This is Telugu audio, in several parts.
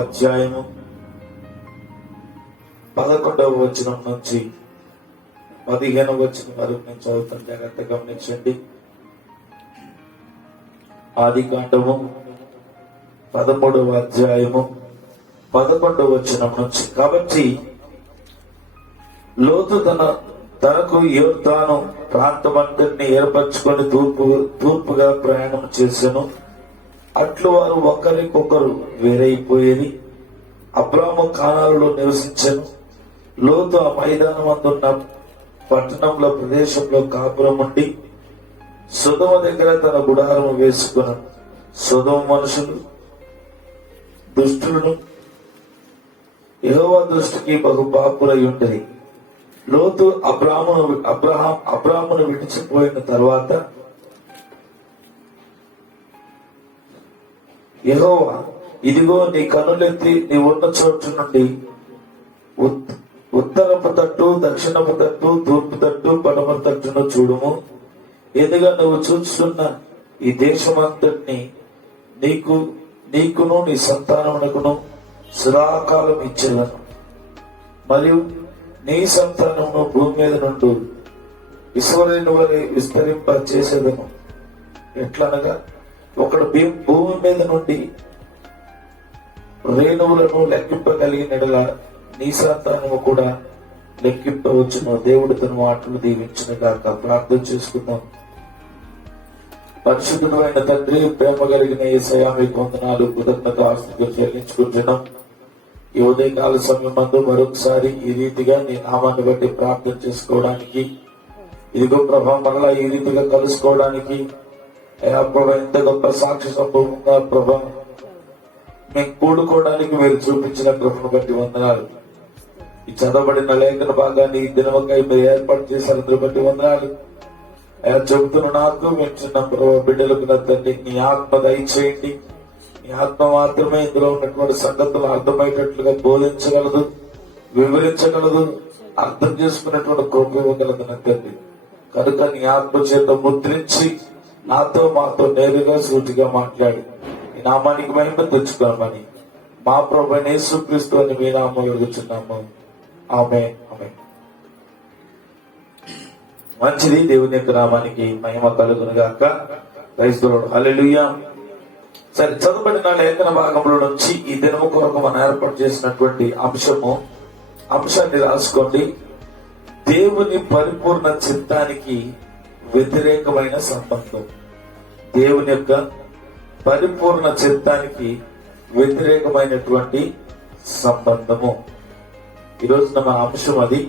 అధ్యాయము 11వ వచనం నుంచి 15వ వచనం వరకు నేను చదువుతాను, జాగ్రత్తగా గమనించండి. ఆదికాండము 13వ అధ్యాయము 11వ వచనం నుంచి. కాబట్టి లోతు తనకు యోర్దాను ప్రాంతమంతటిని ఏర్పరచుకొని తూర్పుగా ప్రయాణం చేసెను. అట్లు వారు ఒకరికొకరు వేరైపోయేది. అబ్రాము కానాలులో నివసించెను. లోతు ఆ మైదానమందున్న పట్టణంలో ప్రదేశంలో కాపురం ఉండి సొదొమ దగ్గర తన గుడారము వేసుకున్నాడు. సొదొమ మనుషులు దుష్టులను యెహోవా దృష్టికి బహు పాపులై ఉండేది. లోతు అబ్రాహామును విడిచిపోయిన తర్వాత యెహోవా, ఇదిగో నీ కనులెత్తి నీ ఉన్న చోటు నుండి ఉత్తరపు తట్టు, దక్షిణపు తట్టు, తూర్పు తట్టు, పడమర తట్టును చూడుము. ఎందుగా నువ్వు చూస్తున్న ఈ దేశమంతటిని నీకును నీ సంతానమునకును సదాకాలం ఇచ్చేదను. మరియు నీ సంతానమును భూమి మీద నుండి ఇశ్వరుని వలె విస్తరింప చేసేదను. ఎట్లనగా ఒకడు భూమి మీద నుండి రేణువులను లెక్కింపగలిగినలా నీ సంతానము కూడా లెక్కింపవచ్చును. దేవుడు తన మాటలు దీవించిన గాక. ప్రార్థన చేసుకుందాం. పరిశుద్ధుడైన తండ్రి, ప్రేమ కలిగిన యేసయ్యా, మీకు వందనాలు, కృతజ్ఞత ఆస్తులు చెల్లించుకుంటున్నాం. ఈ ఉదయకాల సమయం మందు మరొకసారి ఈ రీతిగా నీ నామాన్ని బట్టి ప్రార్థన చేసుకోవడానికి, ఇదిగో ప్రభా మరలా ఈ రీతిగా కలుసుకోవడానికి ప్రభా ఎంత గొప్ప సాక్షి సంభవంగా ప్రభా మేము కూడుకోవడానికి మీరు చూపించిన కృపను బట్టి వందనాలు. ఈ చదవబడిన లేఖన భాగాన్ని ఈ దినమకై మీరు ఏర్పాటు చేశారు బట్టి వందనాలు. చెబుతున్న నాకు వింటున్న ప్రభావ బిడ్డలకు తండ్రి నీ ఆత్మ దయచేయండి. నీ ఆత్మ మాత్రమే ఇందులో ఉన్నటువంటి సంగతులు అర్థమయ్యేటట్లుగా బోధించగలదు, వివరించగలదు, అర్థం చేసుకున్నటువంటి కృప ఇవ్వగలదు తండ్రి. కనుక నీ ఆత్మ చేత ముద్రించి నాతో మాతో నేరుగా సూటిగా మాట్లాడి ఈ నామానికి మహిమ తెచ్చుకోమని మా ప్రభువైన యేసుక్రీస్తు అని మీ నామములో అడుగుచున్నాము. ఆమేన్. ఆమేన్. మంచిది. దేవుని యొక్క నామానికి మహిమ కలుగును గాక. Praise the Lord. హల్లెలూయా. సరే, చదవబడిన లేఖన భాగంలో నుంచి ఈ దినము కొరకు మనం ఏర్పాటు చేసినటువంటి అంశాన్ని రాసుకోండి. దేవుని పరిపూర్ణ చిత్తానికి వ్యతిరేకమైన సంబంధం. దేవుని యొక్క పరిపూర్ణ చిత్తానికి వ్యతిరేకమైనటువంటి సంబంధము. ఈరోజు మన అంశం అది.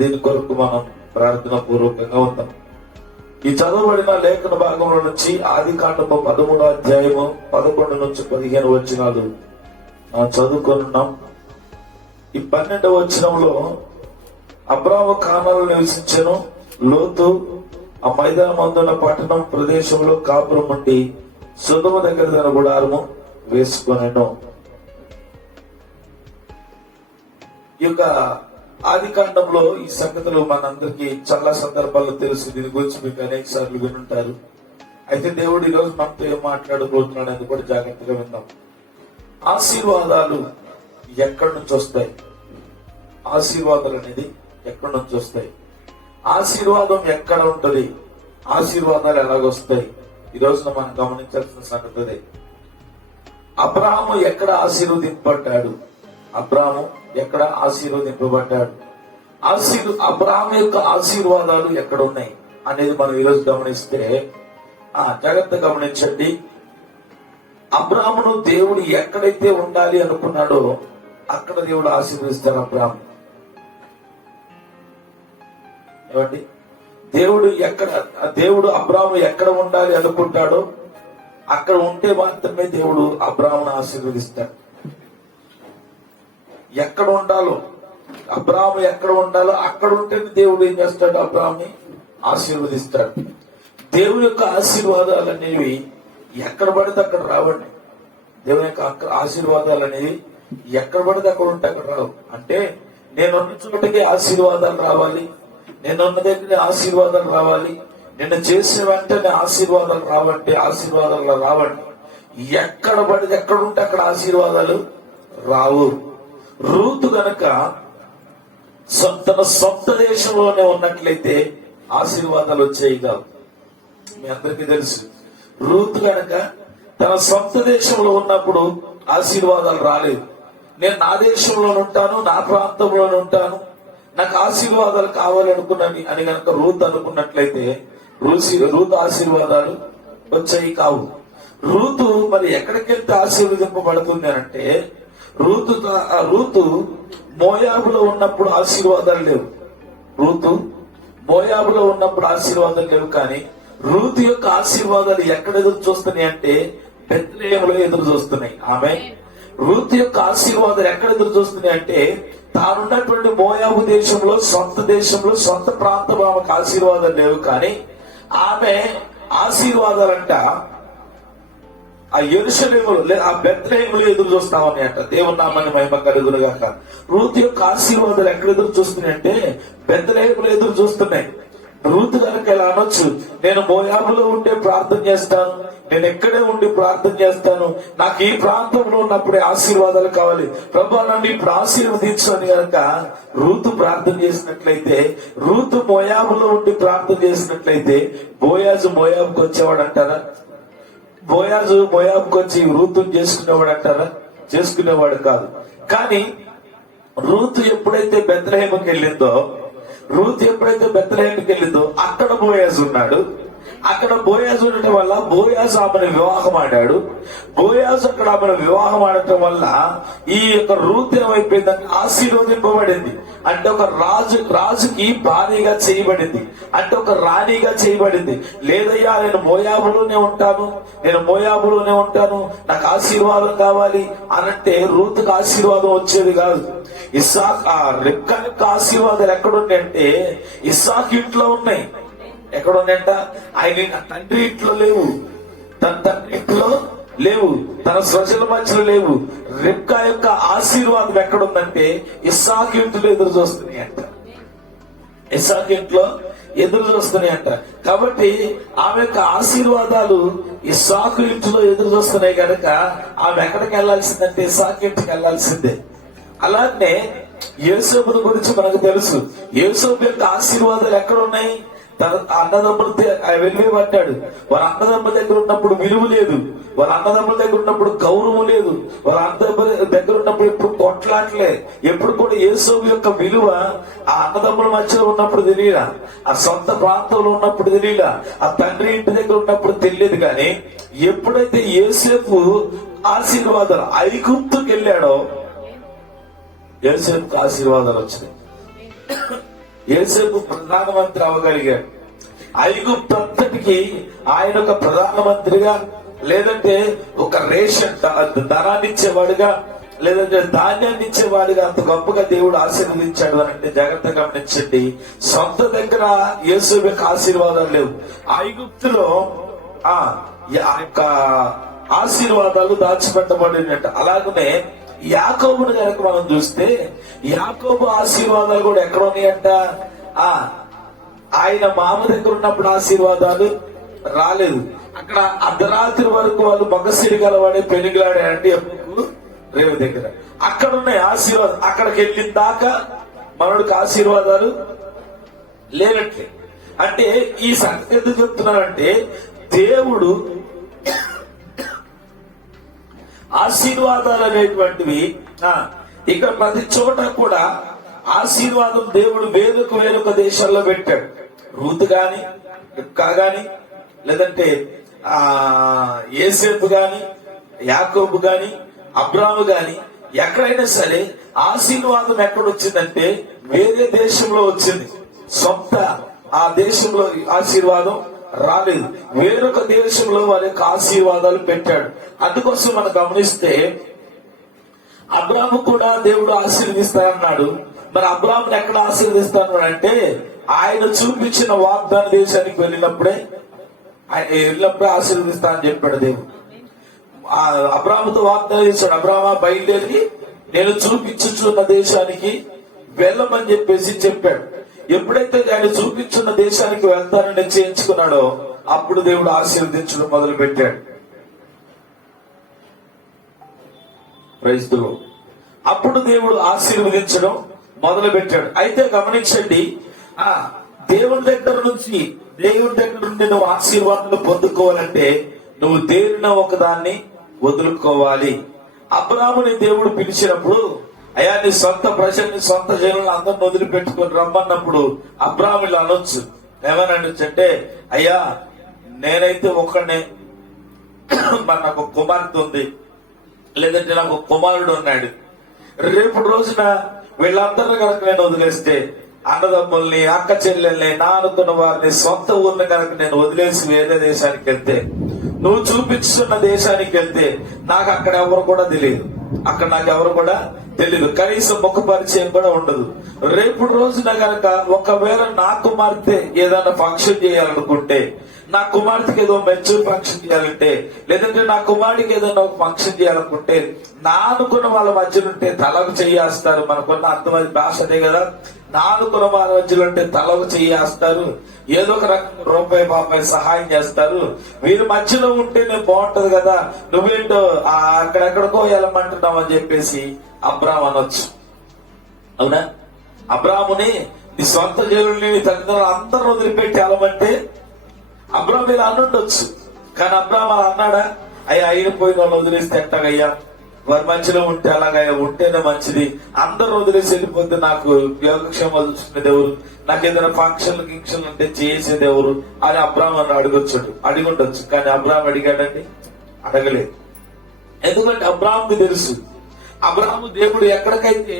దీని కొరకు మనం ప్రార్థన పూర్వకంగా ఉంటాం. ఈ చదవబడిన లేఖన భాగంలో నుంచి ఆదికాండము 13వ అధ్యాయము 11 నుంచి 15 వచనాలు చదువుకున్నాం. ఈ 12వ వచనంలో అబ్రాము కానాలో నివసించెను. లోతు ఆ మైదానమందున్న పట్టణం ప్రదేశంలో కాపురం ఉండి సొదొమ దగ్గర తన గుడారము వేసుకొనెను. ఈ యొక్క ఆదికాండంలో ఈ సంగతులు మనందరికీ చాలా సందర్భాల్లో తెలుసు. దీని గురించి మీకు అనేక సార్లు వినుంటారు. అయితే దేవుడు ఈరోజు మనతో ఏం మాట్లాడబోతున్నాడు అనేది కూడా జాగ్రత్తగా విందాం. ఆశీర్వాదాలు ఎక్కడి నుంచి వస్తాయి? ఆశీర్వాదాలు అనేది ఎక్కడి నుంచి వస్తాయి? ఆశీర్వాదం ఎక్కడ ఉంటది? ఆశీర్వాదాలు ఎలాగొస్తాయి? ఈ రోజున మనం గమనించాల్సిన సంగతి. అబ్రాహాము ఎక్కడ ఆశీర్వదింపబడ్డాడు? అబ్రాహాము ఎక్కడ ఆశీర్వదింపబడ్డాడు? అబ్రాహాము యొక్క ఆశీర్వాదాలు ఎక్కడ ఉన్నాయి అనేది మనం ఈరోజు గమనిస్తే జాగ్రత్త గమనించండి. అబ్రాహామును దేవుడు ఎక్కడైతే ఉండాలి అనుకున్నాడో అక్కడ దేవుడు ఆశీర్వదిస్తాడు. ఏమండి, దేవుడు అబ్రాహాము ఎక్కడ ఉండాలి అనుకుంటాడో అక్కడ ఉంటే మాత్రమే దేవుడు అబ్రాహామును ఆశీర్వదిస్తాడు. ఎక్కడ ఉండాలో అబ్రాహాము ఎక్కడ ఉండాలో అక్కడ ఉంటేనే దేవుడు ఏం చేస్తాడు? అబ్రాహాముని ఆశీర్వదిస్తాడు. దేవుని యొక్క ఆశీర్వాదాలు అనేవి ఎక్కడ పడితే అక్కడ రావండి. దేవుని యొక్క ఆశీర్వాదాలు అనేవి ఎక్కడ పడితే అక్కడ ఉంటే అక్కడ రావు. అంటే నేనున్న చోటకి ఆశీర్వాదాలు రావాలి, నేనున్న దగ్గర ఆశీర్వాదాలు రావాలి, నిన్ను చేసిన వెంటనే ఆశీర్వాదాలు రావంటే ఆశీర్వాదాలు రావండి. ఎక్కడ పడితే ఎక్కడ ఉంటే అక్కడ ఆశీర్వాదాలు రావు. రూతు గనక తన సొంత దేశంలోనే ఉన్నట్లయితే ఆశీర్వాదాలు వచ్చేవి కావు. మీ అందరికీ తెలుసు, రూతు గనక తన సొంత దేశంలో ఉన్నప్పుడు ఆశీర్వాదాలు రాలేదు. నేను నా దేశంలో ఉంటాను, నా ప్రాంతంలో ఉంటాను, నాకు ఆశీర్వాదాలు కావాలనుకున్నాను అని గనక రూతు అనుకున్నట్లయితే రూతు ఆశీర్వాదాలు వచ్చాయి కావు. రూతు మరి ఎక్కడికి వెళ్తే ఆశీర్వదింపబడుతుంది అంటే, రూతు మోయాబులో ఉన్నప్పుడు ఆశీర్వాదాలు లేవు. రూతు మోయాబులో ఉన్నప్పుడు ఆశీర్వాదాలు లేవు. కానీ రూతు యొక్క ఆశీర్వాదాలు ఎక్కడ ఎదురు చూస్తున్నాయి అంటే బెత్లెహేములో ఎదురు చూస్తున్నాయి. ఆమె రూతు యొక్క ఆశీర్వాదాలు ఎక్కడ ఎదురు చూస్తున్నాయి అంటే తానున్నటువంటి మోయాబు దేశంలో, సొంత ప్రాంతంలో ఆమెకు ఆశీర్వాదాలు లేవు. కానీ ఆమె ఆశీర్వాదాలంట ఆ యెరూషలేములో ఆ బెత్లెహేములో ఎదురు చూస్తామని అంట. దేవుని నామాన్ని మహిమ కలుగునుగాక. రూతు యొక్క ఆశీర్వాదాలు ఎక్కడ ఎదురు చూస్తున్నాయి అంటే బెత్లెహేములో ఎదురు చూస్తున్నాయి. రూతు కనుక ఇలా అనొచ్చు, నేను మోయాబులో ఉండే ప్రార్థన చేస్తాను, నేను ఎక్కడే ఉండి ప్రార్థన చేస్తాను, నాకు ఈ ప్రాంతంలో ఉన్నప్పుడే ఆశీర్వాదాలు కావాలి, ప్రభువా నన్ను ఇప్పుడు ఆశీర్వదించు అని కనుక రూతు ప్రార్థన చేసినట్లయితే, రూతు మోయాబులో ఉండి ప్రార్థన చేసినట్లయితే బోయాజు మోయాబుకి వచ్చేవాడు అంటారా? బోయాజు మోయాబుకి వచ్చి రూతుని చేసుకునేవాడు అంటారా? చేసుకునేవాడు కాదు. కానీ రూతు ఎప్పుడైతే బెత్లెహేముకి వెళ్ళిందో అక్కడ బోయాజు ఉన్నాడు. అక్కడ బోయాజు ఉండటం వల్ల బోయాజు ఆమెను వివాహం ఆడాడు. బోయాజు అక్కడ ఆమెను వివాహం ఆడటం వల్ల ఈ యొక్క రూతు ఏమైపోయిందంటే ఆశీర్వదింపబడింది. అంటే ఒక రాజుకి భార్యగా చేయబడింది, అంటే ఒక రాణిగా చేయబడింది. లేదయ్యా నేను మోయాబులోనే ఉంటాను, నాకు ఆశీర్వాదం కావాలి అనంటే రూతుకు ఆశీర్వాదం వచ్చేది కాదు. రెబ్కా యొక్క ఆశీర్వాదాలు ఎక్కడున్నాయంటే ఇస్సాకు ఇంట్లో ఉన్నాయి. ఎక్కడున్నాయంట? ఆయన తండ్రి ఇంట్లో లేవు, తన తండ్రి ఇంట్లో లేవు, తన స్వజల మధ్యలో లేవు. రెబ్కా యొక్క ఆశీర్వాదం ఎక్కడుందంటే ఇస్సాకు ఇంట్లో ఎదురు చూస్తున్నాయంట. కాబట్టి ఆమె యొక్క ఆశీర్వాదాలు ఇస్సాకు ఇంట్లో ఎదురు చూస్తున్నాయి కనుక ఆమె ఎక్కడికి వెళ్లాల్సిందంటే ఇస్సాకు ఇంటికి వెళ్లాల్సిందే. అలానే యోసేపుని గురించి మనకు తెలుసు. యోసేపు యొక్క ఆశీర్వాదాలు ఎక్కడ ఉన్నాయి? తన అన్నదమ్ములు వెళ్ళిపడ్డాడు. వారి అన్నదమ్ముల దగ్గర ఉన్నప్పుడు విలువ లేదు, వారి అన్నదమ్ముల దగ్గర ఉన్నప్పుడు గౌరవం లేదు, వారి అన్నదమ్ముల దగ్గర ఉన్నప్పుడు ఎప్పుడు కొట్లాట్లే. ఎప్పుడు కూడా యోసేపు యొక్క విలువ ఆ అన్నదమ్ముల మధ్యలో ఉన్నప్పుడు తెలియదా, ఆ సొంత ప్రాంతంలో ఉన్నప్పుడు తెలియదా, ఆ తండ్రి ఇంటి దగ్గర ఉన్నప్పుడు తెలియదు. కానీ ఎప్పుడైతే యోసేపు ఆశీర్వాదాలు ఐగుప్తుకి వెళ్ళాడో యోసేపుకు ఆశీర్వాదాలు వచ్చినాయి. యోసేపు ప్రధానమంత్రి అవ్వగలిగాడు. ఐగుప్తు అంతటికి ఆయన ఒక ప్రధానమంత్రిగా, లేదంటే ఒక రేషన్ ధనాన్ని ఇచ్చేవాడుగా, లేదంటే ధాన్యాన్ని ఇచ్చేవాడిగా అంత గొప్పగా దేవుడు ఆశీర్వదించాడు అని అంటే జాగ్రత్తగా గమనించండి. సొంత దగ్గర యోసేపు యొక్క ఆశీర్వాదాలు లేవు. ఐగుప్తులో ఆ యొక్క ఆశీర్వాదాలు దాచిపెట్టబడినట్టు. అలాగనే యాకోబును కనుక మనం చూస్తే యాకోబు ఆశీర్వాదాలు కూడా ఎక్కడ ఉన్నాయంట? ఆయన మామ దగ్గర ఉన్నప్పుడు ఆశీర్వాదాలు రాలేదు. అక్కడ అర్ధరాత్రి వరకు వాళ్ళు మగసిరి గలవాడే పెనుగులాడారంటే ఎప్పుడు రేవు దగ్గర అక్కడ ఉన్నాయి ఆశీర్వాదం. అక్కడికి వెళ్ళిన దాకా మనోడికి ఆశీర్వాదాలు లేనట్లే. అంటే ఈ సంగతి ఎందుకు చెప్తున్నారంటే దేవుడు ఆశీర్వాదాలు అనేటువంటివి ఇక్కడ ప్రతి చోట కూడా ఆశీర్వాదం దేవుడు వేరొక దేశాల్లో పెట్టాడు. రూతు గాని, రిబ్కా గాని, లేదంటే యోసేపు గాని, యాకోబు గాని, అబ్రాము గాని, ఎక్కడైనా సరే ఆశీర్వాదం ఎక్కడొచ్చిందంటే వేరే దేశంలో వచ్చింది. సొంత ఆ దేశంలో ఆశీర్వాదం రాలేదు, వేరొక దేశంలో వారి యొక్క ఆశీర్వాదాలు పెట్టాడు. అందుకోసం మనం గమనిస్తే అబ్రాము కూడా దేవుడు ఆశీర్వదిస్తానన్నాడు. మరి అబ్రాముని ఎక్కడ ఆశీర్వదిస్తాను అంటే ఆయన చూపించిన వాగ్దాన దేశానికి వెళ్ళినప్పుడే ఆశీర్వదిస్తానని చెప్పాడు దేవుడు. అబ్రాముతో వాగ్దానం చేశాడు, అబ్రామా బయలుదేరి నేను చూపించుచున్న దేశానికి వెళ్ళమని చెప్పాడు. ఎప్పుడైతే ఆయన చూపించున్న దేశానికి వెళ్తానని నిశ్చయించుకున్నాడో అప్పుడు దేవుడు ఆశీర్వదించడం మొదలు పెట్టాడు. Praise the lord. అప్పుడు దేవుడు ఆశీర్వదించడం మొదలు పెట్టాడు. అయితే గమనించండి, ఆ దేవుడి దగ్గర నుండి నువ్వు ఆశీర్వాదాలు పొందుకోవాలంటే నువ్వు దేనినో ఒకదాన్ని వదులుకోవాలి. అబ్రాహాముని దేవుడు పిలిచినప్పుడు, అయ్యా నీ సొంత ప్రజల్ని, సొంత జనులను అందరిని వదిలిపెట్టుకొని రమ్మన్నప్పుడు అబ్రాహాములు అనొచ్చు, ఏమని అనొచ్చు అంటే, అయ్యా నేనైతే ఒక్కడే, మరి నాకు కుమార్తె ఉంది, లేదంటే నాకు కుమారుడు ఉన్నాడు, రేపు రోజున వీళ్ళందరినీ కనుక నేను వదిలేస్తే, అన్నదమ్ముల్ని, అక్క చెల్లెల్ని, నా అనుకున్న వారిని, సొంత ఊరిని కనుక నేను వదిలేసి వేరే దేశానికి వెళ్తే, నువ్వు చూపించున్న దేశానికి వెళ్తే నాకు అక్కడ ఎవరు కూడా తెలియదు, అక్కడ నాకు ఎవరు కూడా తెలియదు, కనీసం ముఖ పరిచయం కూడా ఉండదు. రేపు రోజున గనక ఒకవేళ నా కుమార్తె ఏదైనా ఫంక్షన్ చేయాలనుకుంటే, నా కుమార్తెకి ఏదో మెచ్యూర్ ఫంక్షన్ చేయాలంటే, లేదంటే నా కుమారుడికి ఏదైనా ఒక ఫంక్షన్ చేయాలనుకుంటే, నా అనుకున్న వాళ్ళ మధ్యలుంటే తలకు చెయ్యేస్తారు. మనకున్న అర్థమైన భాష అదే కదా. నా అనుకున్న వాళ్ళ మధ్యలో ఉంటే తలకు చెయ్యేస్తారు, ఏదో ఒక రకంగా రూపాయి పాపాయి సహాయం చేస్తారు. వీరి మధ్యలో ఉంటేనే బాగుంటది కదా, నువ్వేంటో అక్కడెక్కడికో వెళ్ళమంటున్నావు అని చెప్పేసి అబ్రాహాము అనొచ్చు. అవునా? అబ్రాహాముని నీ సొంత జనుల్ని, నీ తల్లిదండ్రులు అందరూ వదిలిపెట్టి వెళ్ళమంటే అబ్రాహాము ఇలా అనుండొచ్చు. కానీ అబ్రాహాము అలా అన్నాడా? అయ్యా అయిన పోయిన వాళ్ళు వదిలేస్తే ఎట్టాగయ్యా, వారి మధ్యలో ఉంటే అలాగయ్యా, ఉంటేనే మంచిది, అందరూ వదిలేసి వెళ్ళిపోతే నాకు యోగక్షేమాలు చూసుకునేది ఎవరు, నాకు ఏదైనా ఫంక్షన్లు గింక్షన్లు ఉంటే చేసేది ఎవరు అని అబ్రాహాము అడిగుండొచ్చు. కానీ అబ్రాహాము అడిగాడండి? అడగలేదు. ఎందుకంటే అబ్రాహాముకి తెలుసు, అబ్రాహాము దేవుడు ఎక్కడికైతే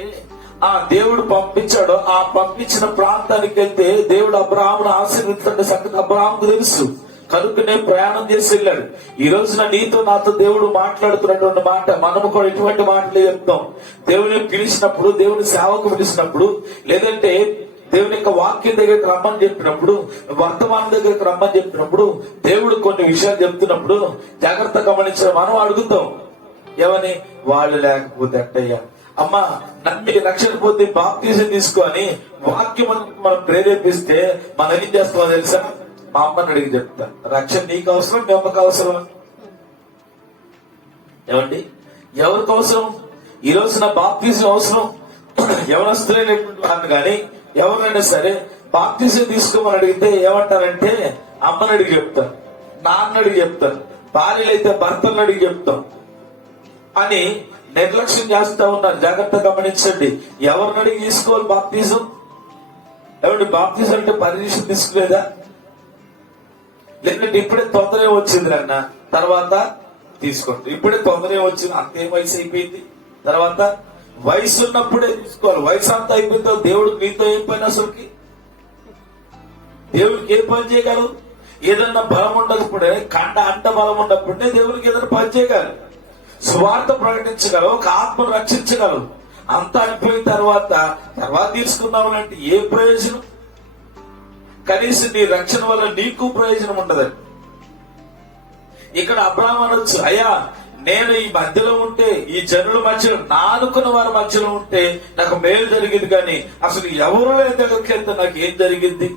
దేవుడు పంపించాడో ఆ పంపించిన ప్రాంతానికి వెళ్తే దేవుడు అబ్రాహామును ఆశీర్వదించిన సంగతి అబ్రాహాముకు తెలుసు. కనుకనే ప్రయాణం చేసి వెళ్ళాడు. ఈ రోజున నీతో నాతో దేవుడు మాట్లాడుతున్నటువంటి మాట, మనము కూడా ఇటువంటి మాటలే చెప్తాం. దేవుని పిలిచినప్పుడు, దేవుని సేవకు పిలిచినప్పుడు, లేదంటే దేవుని యొక్క వాక్యం దగ్గరికి రమ్మని చెప్పినప్పుడు, వర్తమానం దగ్గరికి రమ్మని చెప్పినప్పుడు, దేవుడు కొన్ని విషయాలు చెప్తున్నప్పుడు జాగ్రత్త గమనించిన మనం అడుగుతాం, ఏమని? వాళ్ళు లేకపోతే అట్టయ్యా, అమ్మా నమ్మి రక్షణ పొంది బాప్తిజం తీసుకొని వాక్యం మనం ప్రేరేపిస్తే మనం ఏం చేస్తామో తెలుసా? మా అమ్మని అడిగి చెప్తా, రక్షణ నీకు అవసరం, మీ అమ్మకు అవసరం? ఏమండి, ఎవరికి అవసరం? ఈ రోజున బాప్తిజం అవసరం యవనస్తులైనటువంటి వారిని కానీ ఎవరైనా సరే బాప్తిజం తీసుకోమని అడిగితే ఏమంటారంటే అమ్మని అడిగి చెప్తాను, నాన్న అడిగి చెప్తాను, భార్యలైతే భర్తలను అడిగి చెప్తాం అని నిర్లక్ష్యం చేస్తా ఉన్నారు. జాగ్రత్త గమనించండి. ఎవరిని అడిగి తీసుకోవాలి బాప్తిజం? ఏమంటే బాప్తిజం అంటే పర్మిషన్ తీసుకునేదా? లేదంటే ఇప్పుడే తొందరగా వచ్చింది అన్న తర్వాత తీసుకోండి, ఇప్పుడే తొందరగా వచ్చింది, అంతే వయసు అయిపోయింది, తర్వాత వయసు ఉన్నప్పుడే తీసుకోవాలి. వయసు అంతా అయిపోయిందో దేవుడికి నీతో ఏం పని? అసలుకి దేవుడికి ఏం పని చేయగలవు? ఏదన్నా బలం ఉండకపోతే, అంట బలం ఉన్నప్పుడే దేవుడికి ఏదైనా పని చేయగలరు, సువార్త ప్రకటించగలవు, ఒక ఆత్మను రక్షించగలవు. అంతా అయిపోయిన తర్వాత తీసుకుందామనంటే ఏ ప్రయోజనం? కనీసం నీ రక్షణ వల్ల నీకు ప్రయోజనం ఉండదండి. ఇక్కడ అబ్రాహాము అనొచ్చు, అయ్యా నేను ఈ మధ్యలో ఉంటే, ఈ జనుల మధ్యలో, నా అనుకున్న వారి మధ్యలో ఉంటే నాకు మేలు జరిగింది, కానీ అసలు ఎవరు లేని దగ్గరికి వెళ్తే నాకు ఏం జరిగింది?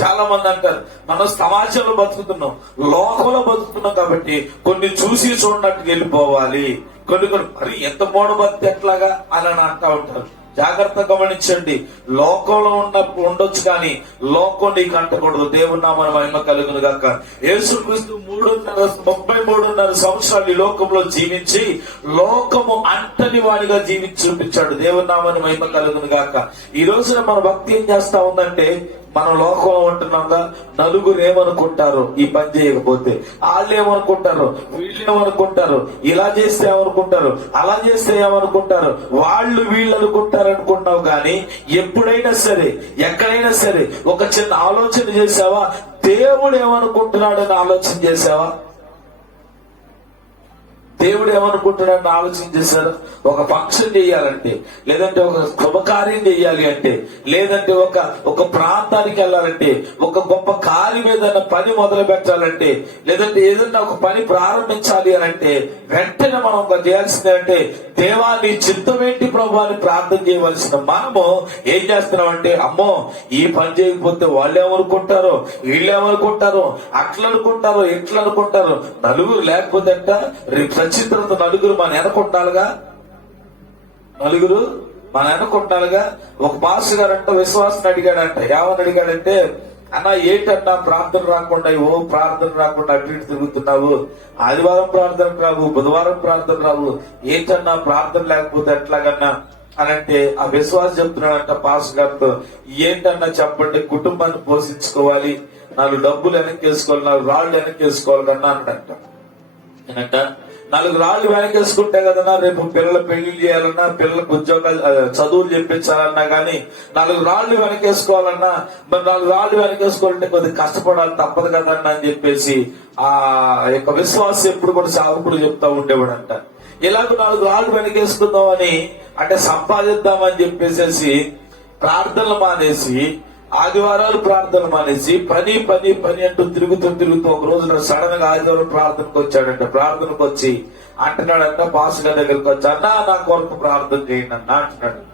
చాలా మంది అంటారు మనం సమాజంలో బతుకుతున్నాం, లోకంలో బతుకుతున్నాం కాబట్టి కొన్ని చూసి చూడనట్టుకు వెళ్ళిపోవాలి, కొన్ని మరి ఎంత మోడబత్తి ఎట్లాగా అని అంటా ఉంటారు. జాగ్రత్త గమనించండి. లోకంలో ఉండొచ్చు కానీ లోకం నీకు అంటకూడదు. దేవుని నామమున మహిమ కలుగును గాక. యేసుక్రీస్తు 33.5 సంవత్సరాలు ఈ లోకంలో జీవించి లోకము అంటని వాడిగా జీవించి చూపించాడు. దేవుని నామమున మహిమ కలుగును గాక. ఈ రోజున మన భక్తి ఏం చేస్తా ఉందంటే, మనం లోకంలో ఉంటున్నాగా నలుగురు ఏమనుకుంటారు ఈ పని చేయకపోతే, వాళ్ళు ఏమనుకుంటారు, వీళ్ళు ఏమనుకుంటారు, ఇలా చేస్తే ఏమనుకుంటారు, అలా చేస్తే ఏమనుకుంటారు, వాళ్ళు వీళ్ళు అనుకుంటారు అనుకున్నావు. కానీ ఎప్పుడైనా సరే, ఎక్కడైనా సరే ఒక చిన్న ఆలోచన చేసావా? దేవుడు ఏమనుకుంటున్నాడని ఆలోచన చేసావా? దేవుడు ఏమనుకుంటున్నాడని ఆలోచన చేశారు? ఒక ఫంక్షన్ చేయాలంటే, లేదంటే ఒక శుభకార్యం చేయాలి అంటే, లేదంటే ఒక ప్రాంతానికి వెళ్ళాలంటే, ఒక గొప్ప కార్యం ఏదైనా పని మొదలు పెట్టాలంటే, లేదంటే ఏదైనా ఒక పని ప్రారంభించాలి అని అంటే వెంటనే మనం చేయాల్సింది అంటే, దేవా నీ చిత్తం ఏంటి ప్రభు అని ప్రార్థన చేయవలసిన మనము ఏం చేస్తున్నామంటే, అమ్మో ఈ పని చేయకపోతే వాళ్ళు ఏమనుకుంటారో, వీళ్ళు ఏమనుకుంటారో, అట్లా అనుకుంటారో, ఇట్లా అనుకుంటారో, నలుగురు లేకపోతే రేపు సచిత్రత నలుగురు మన వెనకుంటారుగా. నలుగురు మన అనుకుంటారుగా. ఒక పాస్టర్ గారు అంట విశ్వాసం అడిగాడంట. ఏమని అడిగాడంటే, అన్న ఏంటన్నా ప్రార్థన రాకుండా ప్రార్థన రాకుండా అటు ఇటు తిరుగుతున్నావు, ఆదివారం ప్రార్థన రావు, బుధవారం ప్రార్థన రావు, ఏంటన్నా ప్రార్థన లేకపోతే ఎట్లాగన్నా అని అంటే, ఆ విశ్వాసం చెప్తున్నాడంట పాస్టర్ గారితో, ఏంటన్నా చెప్పండి, కుటుంబాన్ని పోషించుకోవాలి, 4 డబ్బులు వెనక్కేసుకోవాలి, 4 రాళ్ళు వెనక్కేసుకోవాలి కన్నా అన్నాడంట. నేనంట 4 రాళ్ళు వెనకేసుకుంటే కదన్నా రేపు పిల్లల పెళ్లి చేయాలన్నా, పిల్లలకు ఉద్యోగాలు చదువులు చెప్పించాలన్నా గానీ 4 రాళ్ళు వెనకేసుకోవాలన్నా, మరి 4 రాళ్ళు వెనకేసుకోవాలంటే కొద్దిగా కష్టపడాలి, తప్పదు కదన్నా అని చెప్పేసి ఆ యొక్క విశ్వాసం ఎప్పుడు కూడా సేవకుడు చెప్తా ఉండేవాడంట. ఇలాగ 4 రాళ్ళు వెనకేసుకుందామని అంటే సంపాదిద్దామని చెప్పేసి ప్రార్థనలు మానేసి, ఆదివారాలు ప్రార్థన మానేసి పని పని పని అంటూ తిరుగుతూ ఒక రోజున సడన్ గా ఆదివారం ప్రార్థనకు వచ్చాడంట. ప్రార్థనకు వచ్చి అంటున్నాడంట పాస్టర్ గారి దగ్గరికి వచ్చి, అన్నా నా కొరకు ప్రార్థన చేయండి అన్న అంటున్నాడంట.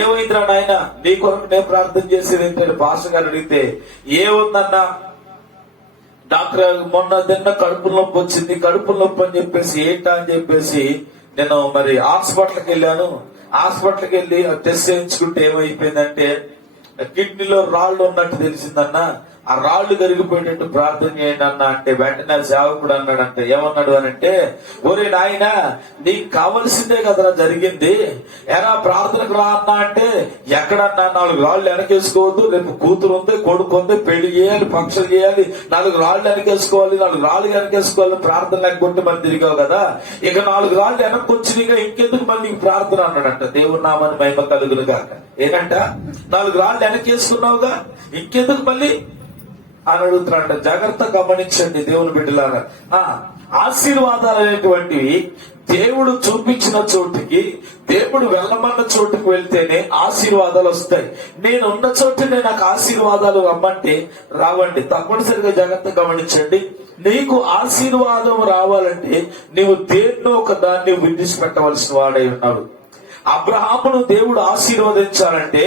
ఏమైందిరా నాయన నీ కొరకు నేను ప్రార్థన చేసేది ఏంటంటే పాస్టర్ గారు అడిగితే, ఏముందన్నా డాక్టర్ మొన్న తిన్న కడుపు నొప్పి వచ్చింది, కడుపు నొప్పి అని చెప్పేసి ఏంటా అని చెప్పేసి నేను మరి హాస్పిటల్కి వెళ్ళాను. హాస్పిటల్కి వెళ్ళి టెస్ట్ చేయించుకుంటే ఏమైపోయిందంటే కిడ్నీలో రాళ్లు ఉన్నట్టు తెలిసిందన్న, ఆ రాళ్లు కరిగిపోయేటట్టు ప్రార్థన చేయండి అన్న అంటే వెంటనే సేవకుడు అన్నాడంటే, ఏమన్నాడు అని అంటే, ఒరే నాయన నీకు కావలసిందే కదరా జరిగింది, ఎరా ప్రార్థనకు రా అన్నా అంటే ఎక్కడన్నా 4 రాళ్లు వెనకేసుకోవద్దు, రేపు కూతురు ఉంది, కొడుకు ఉంది, పెళ్లి చేయాలి, పక్షులు చేయాలి, 4 రాళ్లు వెనకేసుకోవాలి, 4 రాళ్లు వెనకేసుకోవాలి, ప్రార్థన లేకపోతే మరి తిరిగావు కదా, ఇక 4 రాళ్లు వెనక్కి వచ్చినాయిగా ఇంకెందుకు మళ్ళీ నీకు ప్రార్థన అన్నాడంట. దేవుని నామాన్ని మహిమ కలుగును గాక. ఏంటంట 4 రాళ్లు వెనకేసుకున్నావుగా ఇంకెందుకు మళ్ళీ అని అడుగుతున్నాడంట. జాగ్రత్త గమనించండి దేవుని బిడ్డలారా. ఆశీర్వాదాలు అనేటువంటివి దేవుడు చూపించిన చోటుకి, దేవుడు వెళ్ళమన్న చోటుకు వెళ్తేనే ఆశీర్వాదాలు వస్తాయి. నేను ఉన్న చోటనే నాకు ఆశీర్వాదాలు రమ్మంటే రావండి. తప్పనిసరిగా జాగ్రత్త గమనించండి. నీకు ఆశీర్వాదం రావాలంటే నీవు దేన్నో ఒక దాన్ని విడిచిపెట్టవలసిన వాడై ఉన్నాడు. అబ్రహామును దేవుడు ఆశీర్వదించాలంటే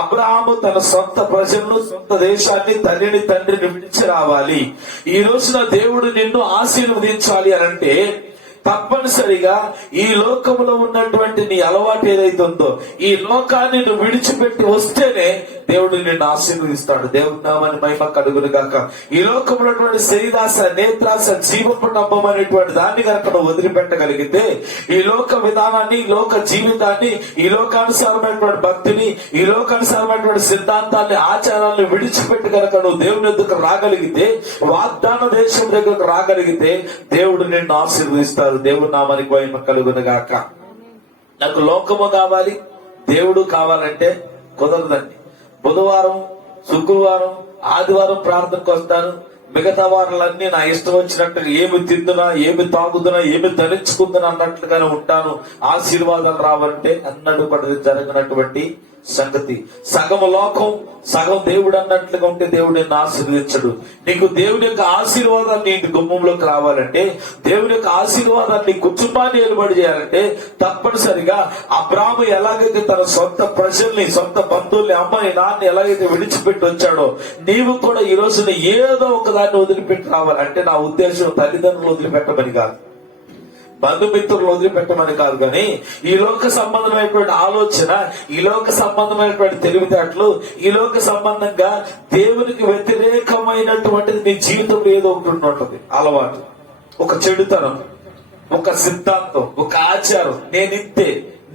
అబ్రహాము తన సొంత ప్రజలను, సొంత దేశాన్ని, తల్లిని తండ్రిని విడిచి రావాలి. ఈ రోజున దేవుడు నిన్ను ఆశీర్వదించాలి అనంటే తప్పనిసరిగా ఈ లోకంలో ఉన్నటువంటి నీ అలవాటు ఏదైతే ఉందో ఈ లోకాన్ని నువ్వు విడిచిపెట్టి వస్తేనే దేవుడు నిన్ను ఆశీర్వదిస్తాడు. దేవుడి నామాన్ని మహిమ కలుగును గాక. ఈ లోకంలో ఉన్నటువంటి శరీరాశ, నేత్రాశ, జీవపు నమ్మం అనేటువంటి దాన్ని కనుక నువ్వు వదిలిపెట్టగలిగితే, ఈ లోక విధానాన్ని, ఈ లోక జీవితాన్ని, ఈ లోకానుసారమైనటువంటి భక్తిని, ఈ లోకానుసారమైనటువంటి సిద్ధాంతాన్ని, ఆచారాలను విడిచిపెట్టి కనుక నువ్వు దేవుని ఎదుకు రాగలిగితే, వాగ్దాన దేశం దగ్గరకు రాగలిగితే దేవుడు నిన్ను ఆశీర్వదిస్తాడు. దేవుడి నామానికి మహిమ కలుగును గాక. నాకు లోకము కావాలి, దేవుడు కావాలంటే కుదరదండి. బుధవారం, శుక్రవారం, ఆదివారం ప్రార్థనకు వస్తాను, మిగతా వారాలన్నీ నా ఇష్టం వచ్చినట్టు ఏమి తిందునా, ఏమి తాగుదునా, ఏమి ధరించుకుందునా అన్నట్లుగానే ఉంటాను. ఆశీర్వాదాలు రావాలంటే అన్నట్టు పడి జరగనటువంటి సంగతి. సగం లోకం, సగం దేవుడు అన్నట్లుగా ఉంటే దేవుడు నిన్ను ఆశీర్వదించడు. నీకు దేవుని యొక్క ఆశీర్వాదాన్ని నీ గుమ్మంలోకి రావాలంటే, దేవుని యొక్క ఆశీర్వాదాన్ని కుటుంబాన్ని ఏలుబడి చేయాలంటే తప్పనిసరిగా అబ్రాహాము ఎలాగైతే తన సొంత ప్రజల్ని, సొంత బంధువుల్ని, అమ్మని, నాన్ని ఎలాగైతే విడిచిపెట్టి వచ్చాడో నీవు కూడా ఈ రోజున ఏదో ఒక దాన్ని వదిలిపెట్టి రావాలంటే, నా ఉద్దేశం తల్లిదండ్రులు వదిలిపెట్టమని కాదు, బంధుమిత్రులు వదిలిపెట్టమని కాదు, కానీ ఈ లోక సంబంధమైనటువంటి ఆలోచన, ఈ లోక సంబంధమైనటువంటి తెలివితేటలు, ఈ లోక సంబంధంగా దేవునికి వ్యతిరేకమైనటువంటిది నీ జీవితంలో ఏదో ఒకటి ఉంటుంది. అలవాటు, ఒక చెడుతనం, ఒక సిద్ధాంతం, ఒక ఆచారం, నేనింతే,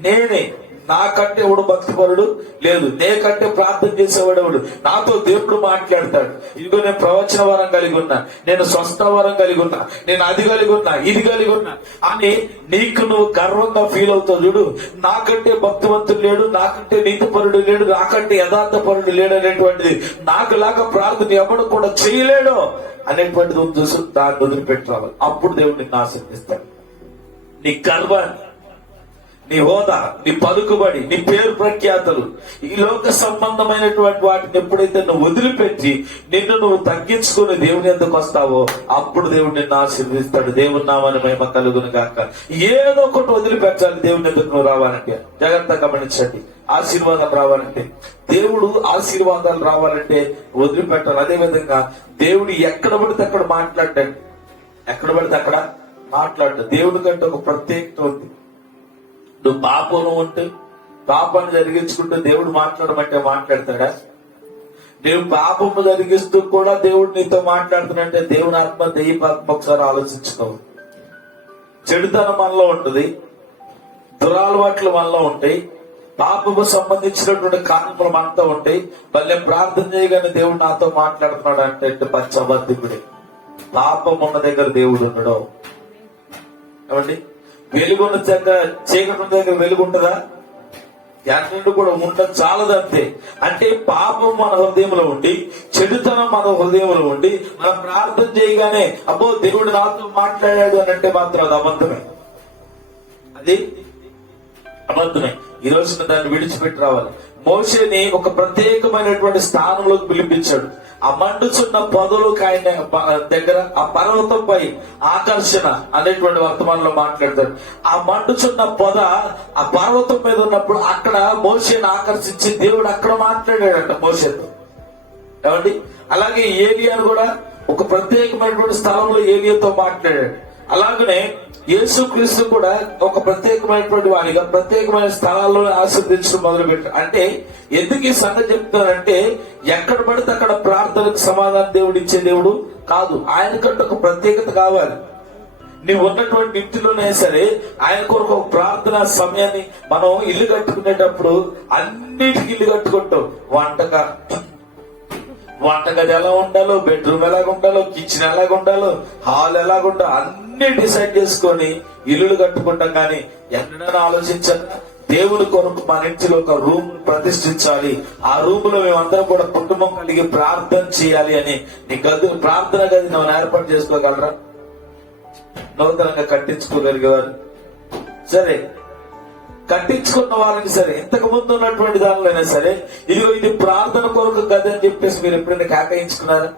నేనే, నాకంటే ఎవడు భక్తిపరుడు లేదు, నేకంటే ప్రార్థన చేసేవాడు ఎవడు, నాతో దేవుడు మాట్లాడతాడు, ఇదిగో నేను ప్రవచన వరం కలిగి ఉన్నా, నేను స్వస్థ వరం కలిగి ఉన్నా, నేను అది కలిగి ఉన్నా, ఇది కలిగి ఉన్నా అని నీకు నువ్వు గర్వంగా ఫీల్ అవుతావు. చూడు, నాకంటే భక్తివంతుడు లేడు, నాకంటే నీతిపరుడు లేడు, నాకంటే యథార్థపరుడు లేడు అనేటువంటిది, నాకులాగా ప్రార్థన ఎవడు కూడా చేయలేడు అనేటువంటిది చూసి దాన్ని వదిలిపెట్టి రావాలి. అప్పుడు దేవుడు నిన్ను ఆశీర్వదిస్తాడు. నీ గర్వాన్ని, నీ హోదా, నీ పలుకుబడి, నీ పేరు ప్రఖ్యాతలు, ఈ లోక సంబంధమైనటువంటి వాటిని ఎప్పుడైతే నువ్వు వదిలిపెట్టి నిన్ను నువ్వు తగ్గించుకుని దేవుని ఎందుకు వస్తావో అప్పుడు దేవుడు నిన్ను ఆశీర్వదిస్తాడు. దేవుని నామాన్ని మహిమ కలుగును గాక. ఏదో ఒకటి వదిలిపెట్టాలి దేవుని ఎందుకు నువ్వు రావాలంటే. జాగ్రత్తగా గమనించండి. ఆశీర్వాదం రావాలంటే, దేవుడు ఆశీర్వాదాలు రావాలంటే వదిలిపెట్టాలి. అదే విధంగా దేవుడు ఎక్కడ పడితే అక్కడ మాట్లాడాడు, ఎక్కడ పడితే అక్కడ మాట్లాడు. దేవుడి కంటే ఒక ప్రత్యేకత ఉంది. నువ్వు పాపంలో ఉంటే పాపాన్ని జరిగించుకుంటూ దేవుడు మాట్లాడమంటే మాట్లాడతాడా? నీవు పాపము జరిగిస్తూ కూడా దేవుడు నీతో మాట్లాడుతున్నంటే దేవుని ఆత్మ దెయ్యపాత్మ ఒకసారి ఆలోచించుకో. చెడుతనం మనలో ఉంటుంది, దురాలవాట్లు మనలో ఉంటాయి, పాపకు సంబంధించినటువంటి కారణములు మనతో ఉంటాయి. మళ్ళీ ప్రార్థన చేయగానే దేవుడు నాతో మాట్లాడుతున్నాడు అంటే పచ్చబద్ధికుడే. పాపం ఉన్న దగ్గర దేవుడు ఉండడు. ఏమండి, వెలుగున్న దగ్గర చీకటి ఉన్న దగ్గర వెలుగు ఉంటుందా? ఎన్నడూ కూడా ఉండదు, చాలదంతే. అంటే పాపం మన హృదయంలో ఉండి, చెడుతనం మన హృదయంలో ఉండి, మనం ప్రార్థన చేయగానే అబ్బో దేవుడు నాతో మాట్లాడాడు అని అంటే మాత్రం అది అబద్ధమే. అది అబద్ధమే. ఈ రోజున దాన్ని విడిచిపెట్టి రావాలి. మోషేని ఒక ప్రత్యేకమైనటువంటి స్థానంలోకి పిలిపించాడు. ఆ మండుచున్న పొదలోకి ఆయన దగ్గర ఆ పర్వతంపై ఆకర్షణ అనేటువంటి వర్తమానంలో మాట్లాడతాడు. ఆ మండుచున్న పొద ఆ పర్వతం మీద ఉన్నప్పుడు అక్కడ మోషేని ఆకర్షించి దేవుడు అక్కడ మాట్లాడాడంట మోషేతో. ఏమండి, అలాగే ఏలియాను కూడా ఒక ప్రత్యేకమైనటువంటి స్థలంలో ఏలియాతో మాట్లాడాడు. అలాగనే యేసుక్రీస్తు కూడా ఒక ప్రత్యేకమైనటువంటి వాడిగా ప్రత్యేకమైన స్థలాల్లో ఆశీర్వదించడం మొదలు పెట్టారు. అంటే ఎందుకు ఈ సంగతి చెప్తున్నారంటే, ఎక్కడ పడితే అక్కడ ప్రార్థనకు సమాధానం దేవుడు ఇచ్చే దేవుడు కాదు. ఆయనకంటే ఒక ప్రత్యేకత కావాలి. నీవు ఉన్నటువంటి ఇంటిలోనే సరే ఆయన కొరకు ఒక ప్రార్థనా సమయాన్ని మనం ఇల్లు కట్టుకునేటప్పుడు అన్నిటికీ ఇల్లు కట్టుకుంటాం. వంటగది ఎలా ఉండాలో, బెడ్రూమ్ ఎలాగ ఉండాలో, కిచెన్ ఎలాగ ఉండాలో, హాల్ ఎలాగుండాలో అన్ని డిసైడ్ చేసుకొని ఇల్లులు కట్టుకుంటాం. కానీ ఎన్నడైనా ఆలోచించారా, దేవుని కొరకు మన ఇంటిలో ఒక రూమ్ ప్రతిష్ఠించాలి, ఆ రూమ్ లో మేమందరం కూడా కుటుంబం కలిగి ప్రార్థన చేయాలి అని నీ గది ప్రార్థన గది నువ్వు ఏర్పాటు చేసుకోగలరా? నూతనంగా కట్టించుకోగలిగేవారు సరే, కట్టించుకున్న వారికి సరే, ఇంతకు ముందు ఉన్నటువంటి దానిలో సరే, ఇది ప్రార్థన కొరకు గది అని చెప్పేసి మీరు ఎప్పుడైనా కేటాయించుకున్నారా?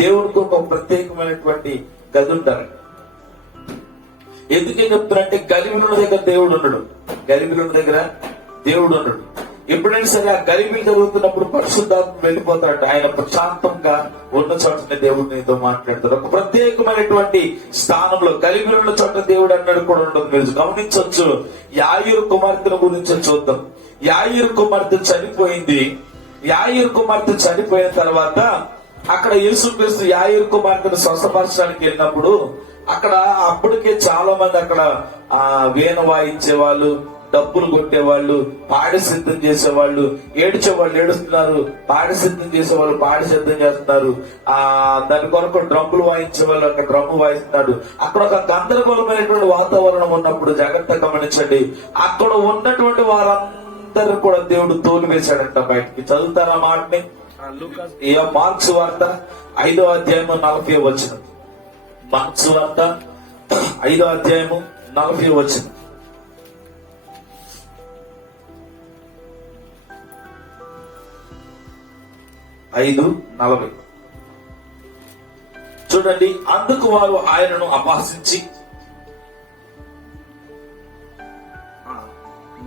దేవుడికి ఒక ప్రత్యేకమైనటువంటి గది ఉండాలి. ఎందుకే చెప్తున్నారంటే, గలిబిలున్న దగ్గర దేవుడు ఉండడు. గలిబిలున్న దగ్గర దేవుడు ఉండడు. ఎప్పుడైనా సరే ఆ గలిబిలు జరుగుతున్నప్పుడు పరిశుద్ధాత్మ వెళ్ళిపోతాడు. ఆయన ప్రశాంతంగా ఉన్న చోటనే దేవుడు నీతో మాట్లాడతాడు. ఒక ప్రత్యేకమైనటువంటి స్థానంలో గలిబిలున్న చోట దేవుడు అన్నాడు కూడా ఉండదు. మీరు గమనించవచ్చు. యాయీరు కుమార్తెను గురించి చూద్దాం. యాయీరు కుమార్తె చనిపోయింది. యాయీరు కుమార్తె చనిపోయిన తర్వాత అక్కడ యేసుక్రీస్తు యాయీరు కుమార్తెను స్వస్థపరచడానికి వెళ్ళినప్పుడు అక్కడ అప్పటికే చాలా మంది అక్కడ వీణ వాయించే వాళ్ళు, డబ్బులు కొట్టేవాళ్ళు, పాడి సిద్ధం చేసేవాళ్ళు, ఏడ్చేవాళ్ళు ఏడుస్తున్నారు, పాడి సిద్ధం చేసేవాళ్ళు పాడి సిద్ధం చేస్తున్నారు, దాని కొరకు డ్రమ్ములు వాయించే వాళ్ళు అక్కడ డ్రమ్ము వాయిస్తున్నాడు. అక్కడ ఒక గందరగోళమైనటువంటి వాతావరణం ఉన్నప్పుడు జాగ్రత్తగా గమనించండి, అక్కడ ఉన్నటువంటి వారందరూ కూడా దేవుడు తోలు వేశాడంట బయటికి. చదువుతారా మాటని? మార్క్స్ వార్త 5వ అధ్యాయము 40వ వచనం. మార్క్స్ వార్త 5వ అధ్యాయము 40వ వచనం. చూడండి, అందుకు వారు ఆయనను అపహసించి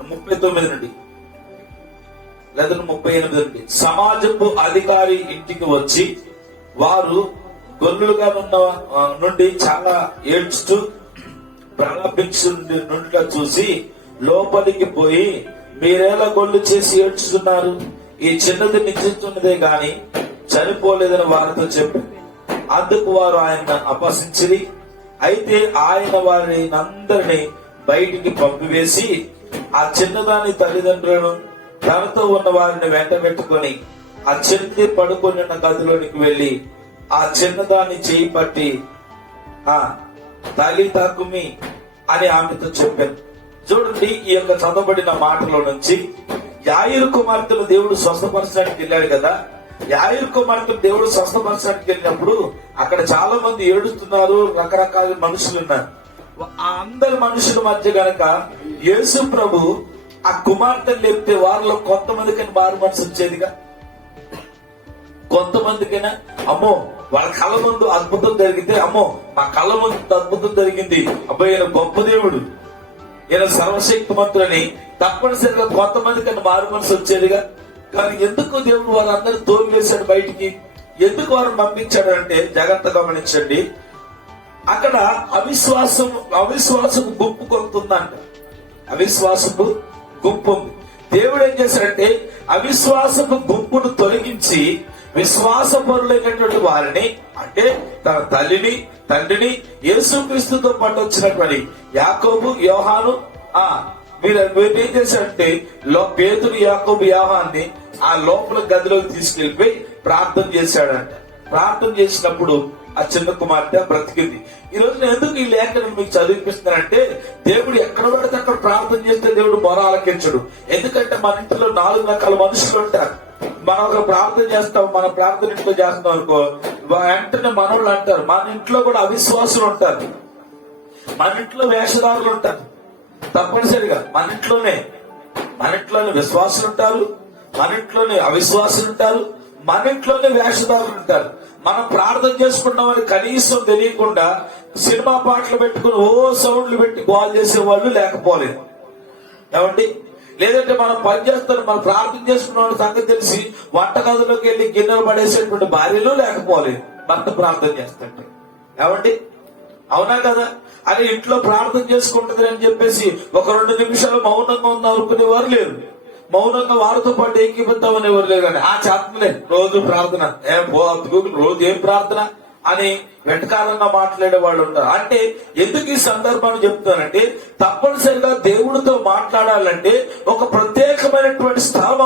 39 నుండి లేదా 38 నుండి, సమాజపు అధికారి ఇంటికి వచ్చి వారు గొల్లులుగా నుండి చాలా ఏడ్చుతూ ప్రలాపించుగా చూసి లోపలికి పోయి, మీరేలా గొల్లు చేసి ఏడ్చుతున్నారు? ఈ చిన్నది నిశ్చితున్నదే గాని చనిపోలేదని వారితో చెప్పి, అందుకు వారు ఆయన అపహసించి, అయితే ఆయన వారిని అందరినీ బయటికి పంపివేసి ఆ చిన్నదాని తల్లిదండ్రులను తనతో ఉన్న వారిని వెంట పెట్టుకుని ఆ చిన్నది పడుకొని ఉన్న గదిలోనికి వెళ్లి ఆ చిన్నదాన్ని చేయి పట్టి తల్లి తాకుమి అని ఆమెతో చెప్పాను. చూడండి, ఈ యొక్క చదవబడిన మాటలో నుంచి యాయీరు కుమార్తెను దేవుడు స్వస్థపరచడానికి వెళ్ళాడు కదా. యాయీరు కుమార్తెను దేవుడు స్వస్థపరచడానికి వెళ్ళినప్పుడు అక్కడ చాలా మంది ఏడుస్తున్నారు, రకరకాల మనుషులు ఉన్నారు. ఆ అందరి మనుషుల మధ్య గనక యేసు ప్రభు ఆ కుమార్తెను లేపితే వారిలో కొంతమందికైనా మారు మనసు వచ్చేదిగా. కొంతమందికైనా అమ్మో వాళ్ళ కళ్ళ ముందు అద్భుతం జరిగితే, అమ్మో మా కళ్ళ ముందు అద్భుతం జరిగింది, అబ్బాయి ఈయన గొప్ప దేవుడు, ఈయన సర్వశక్తిమంతులని తప్పనిసరిగా కొంతమందికైనా మారు మనసు వచ్చేదిగా. కానీ ఎందుకు దేవుడు వారందరూ తోలు వేశాడు బయటికి? ఎందుకు వారిని పంపించాడు అంటే జాగ్రత్త గమనించండి. అక్కడ అవిశ్వాసపు గుంపు కొడుతుందంట. అవిశ్వాసపు గుంపు. దేవుడు ఏం చేశాడంటే అవిశ్వాసపు గుంపును తొలగించి విశ్వాసపరులైనటువంటి వారిని, అంటే తన తల్లిని తండ్రిని యేసుక్రీస్తుతో పాటు వచ్చినటువంటి యాకోబు యోహాను, మీరు ఏం చేశారంటే పేతురు యాకోబు యోహాన్ని ఆ లోపల గదిలోకి తీసుకెళ్లిపోయి ప్రార్థన చేశాడంట. ప్రార్థన చేసినప్పుడు ఆ చిన్న కుమార్తె బ్రతికింది. ఈ రోజు నేను ఎందుకు ఈ లేఖను మీకు చదివిపిస్తున్నానంటే, దేవుడు ఎక్కడ పడితే అక్కడ ప్రార్థన చేస్తే దేవుడు మొర ఆలకించడు. ఎందుకంటే మన ఇంట్లో 4 రకాల మనుషులు ఉంటారు. మనం ఒక ప్రార్థన చేస్తాం, మన ప్రార్థన ఇంట్లో చేస్తాం అనుకో, వెంటనే మనోళ్ళు అంటారు. మన ఇంట్లో కూడా అవిశ్వాసులు ఉంటారు, మన ఇంట్లో వేషధారులు ఉంటారు. తప్పనిసరిగా మన ఇంట్లోనే విశ్వాసులు ఉంటారు, మన ఇంట్లోనే అవిశ్వాసులు ఉంటారు, మన ఇంట్లోనే వేషధారులు ఉంటారు. మనం ప్రార్థన చేసుకుంటామని కనీసం తెలియకుండా సినిమా పాటలు పెట్టుకుని సౌండ్లు పెట్టి గోల్ చేసే వాళ్ళు లేకపోలేదు. ఏమండి? లేదంటే మనం పని చేస్తాం, మనం ప్రార్థన చేసుకున్న సంగతి తెలిసి వంటగదిలోకి వెళ్లి గిన్నెలు పడేసేటువంటి భార్యలు లేకపోలేదు భర్త ప్రార్థన చేస్తుంటే. ఏమండి? అవునా కదా? అని ఇంట్లో ప్రార్థన చేసుకుంటుంది అని చెప్పేసి ఒక 2 నిమిషాలు మౌనంగా ఉందాం అనుకునేవారు లేరు, మౌనంగా వారితో పాటు ఏకీపిద్దామనేవారు లేరు. కానీ చేతలే రోజు ప్రార్థన, రోజు ఏం ప్రార్థన అని వెంటకాలంగా మాట్లాడే వాళ్ళు ఉంటారు. అంటే ఎందుకు ఈ సందర్భాన్ని చెప్తానంటే, తప్పనిసరిగా దేవుడితో మాట్లాడాలంటే ఒక ప్రత్యేకమైనటువంటి స్థలం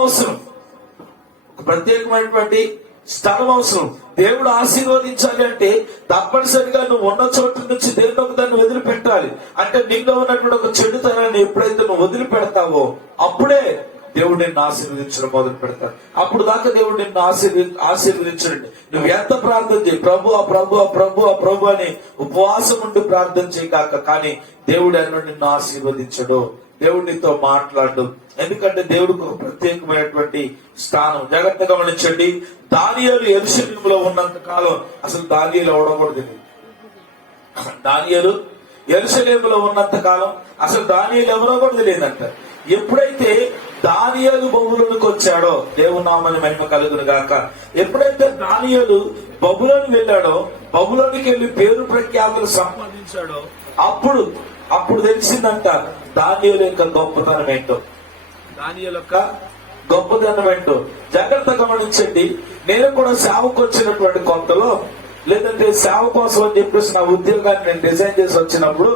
అవసరం, దేవుడు ఆశీర్వదించాలి అంటే తప్పనిసరిగా నువ్వు ఉన్న చోటు నుంచి దేవుడు ఒక దాన్ని వదిలిపెట్టాలి. అంటే నీలో ఉన్నటువంటి ఒక చెడుతనాన్ని ఎప్పుడైతే నువ్వు వదిలిపెడతావో అప్పుడే దేవుడు నిన్ను ఆశీర్వదించడం మొదలు పెడతాడు. అప్పుడు దాకా దేవుడు నిన్ను ఆశీర్వదించండి. నువ్వు ఎంత ప్రార్థన చేయి, ప్రభు అని ఉపవాసం ఉండి ప్రార్థన చేయగాక, కానీ దేవుడు అన్న నిన్ను ఆశీర్వదించడు, దేవుడు నీతో మాట్లాడు. ఎందుకంటే దేవుడికి ఒక ప్రత్యేకమైనటువంటి స్థానం. జాగ్రత్తగా గమనించండి. దానియేలు యెరూషలేములో ఉన్నంత కాలం అసలు దానియేలు ఎవడో కూడా తెలియదు. దానియేలు యెరూషలేములో ఉన్నంత కాలం అసలు దానియేలు ఎవరో కూడా తెలియదంట. ఎప్పుడైతే దానియేలు బబులోనికి వచ్చాడో, దేవుని నామమున మహిమ కలుగును గాక, ఎప్పుడైతే దానియేలు బబులోనికి వెళ్ళాడో, బబులోనికి వెళ్లి పేరు ప్రఖ్యాతులు సంపాదించాడో, అప్పుడు తెలిసిందంట దానియేలు యొక్క గొప్పతనం ఏంటో. జాగ్రత్త గమనించండి. నేను కూడా సేవకు వచ్చినటువంటి కొత్తలో, లేదంటే సేవ కోసం అని చెప్పేసి నా ఉద్యోగాన్ని నేను డిజైన్ చేసి వచ్చినప్పుడు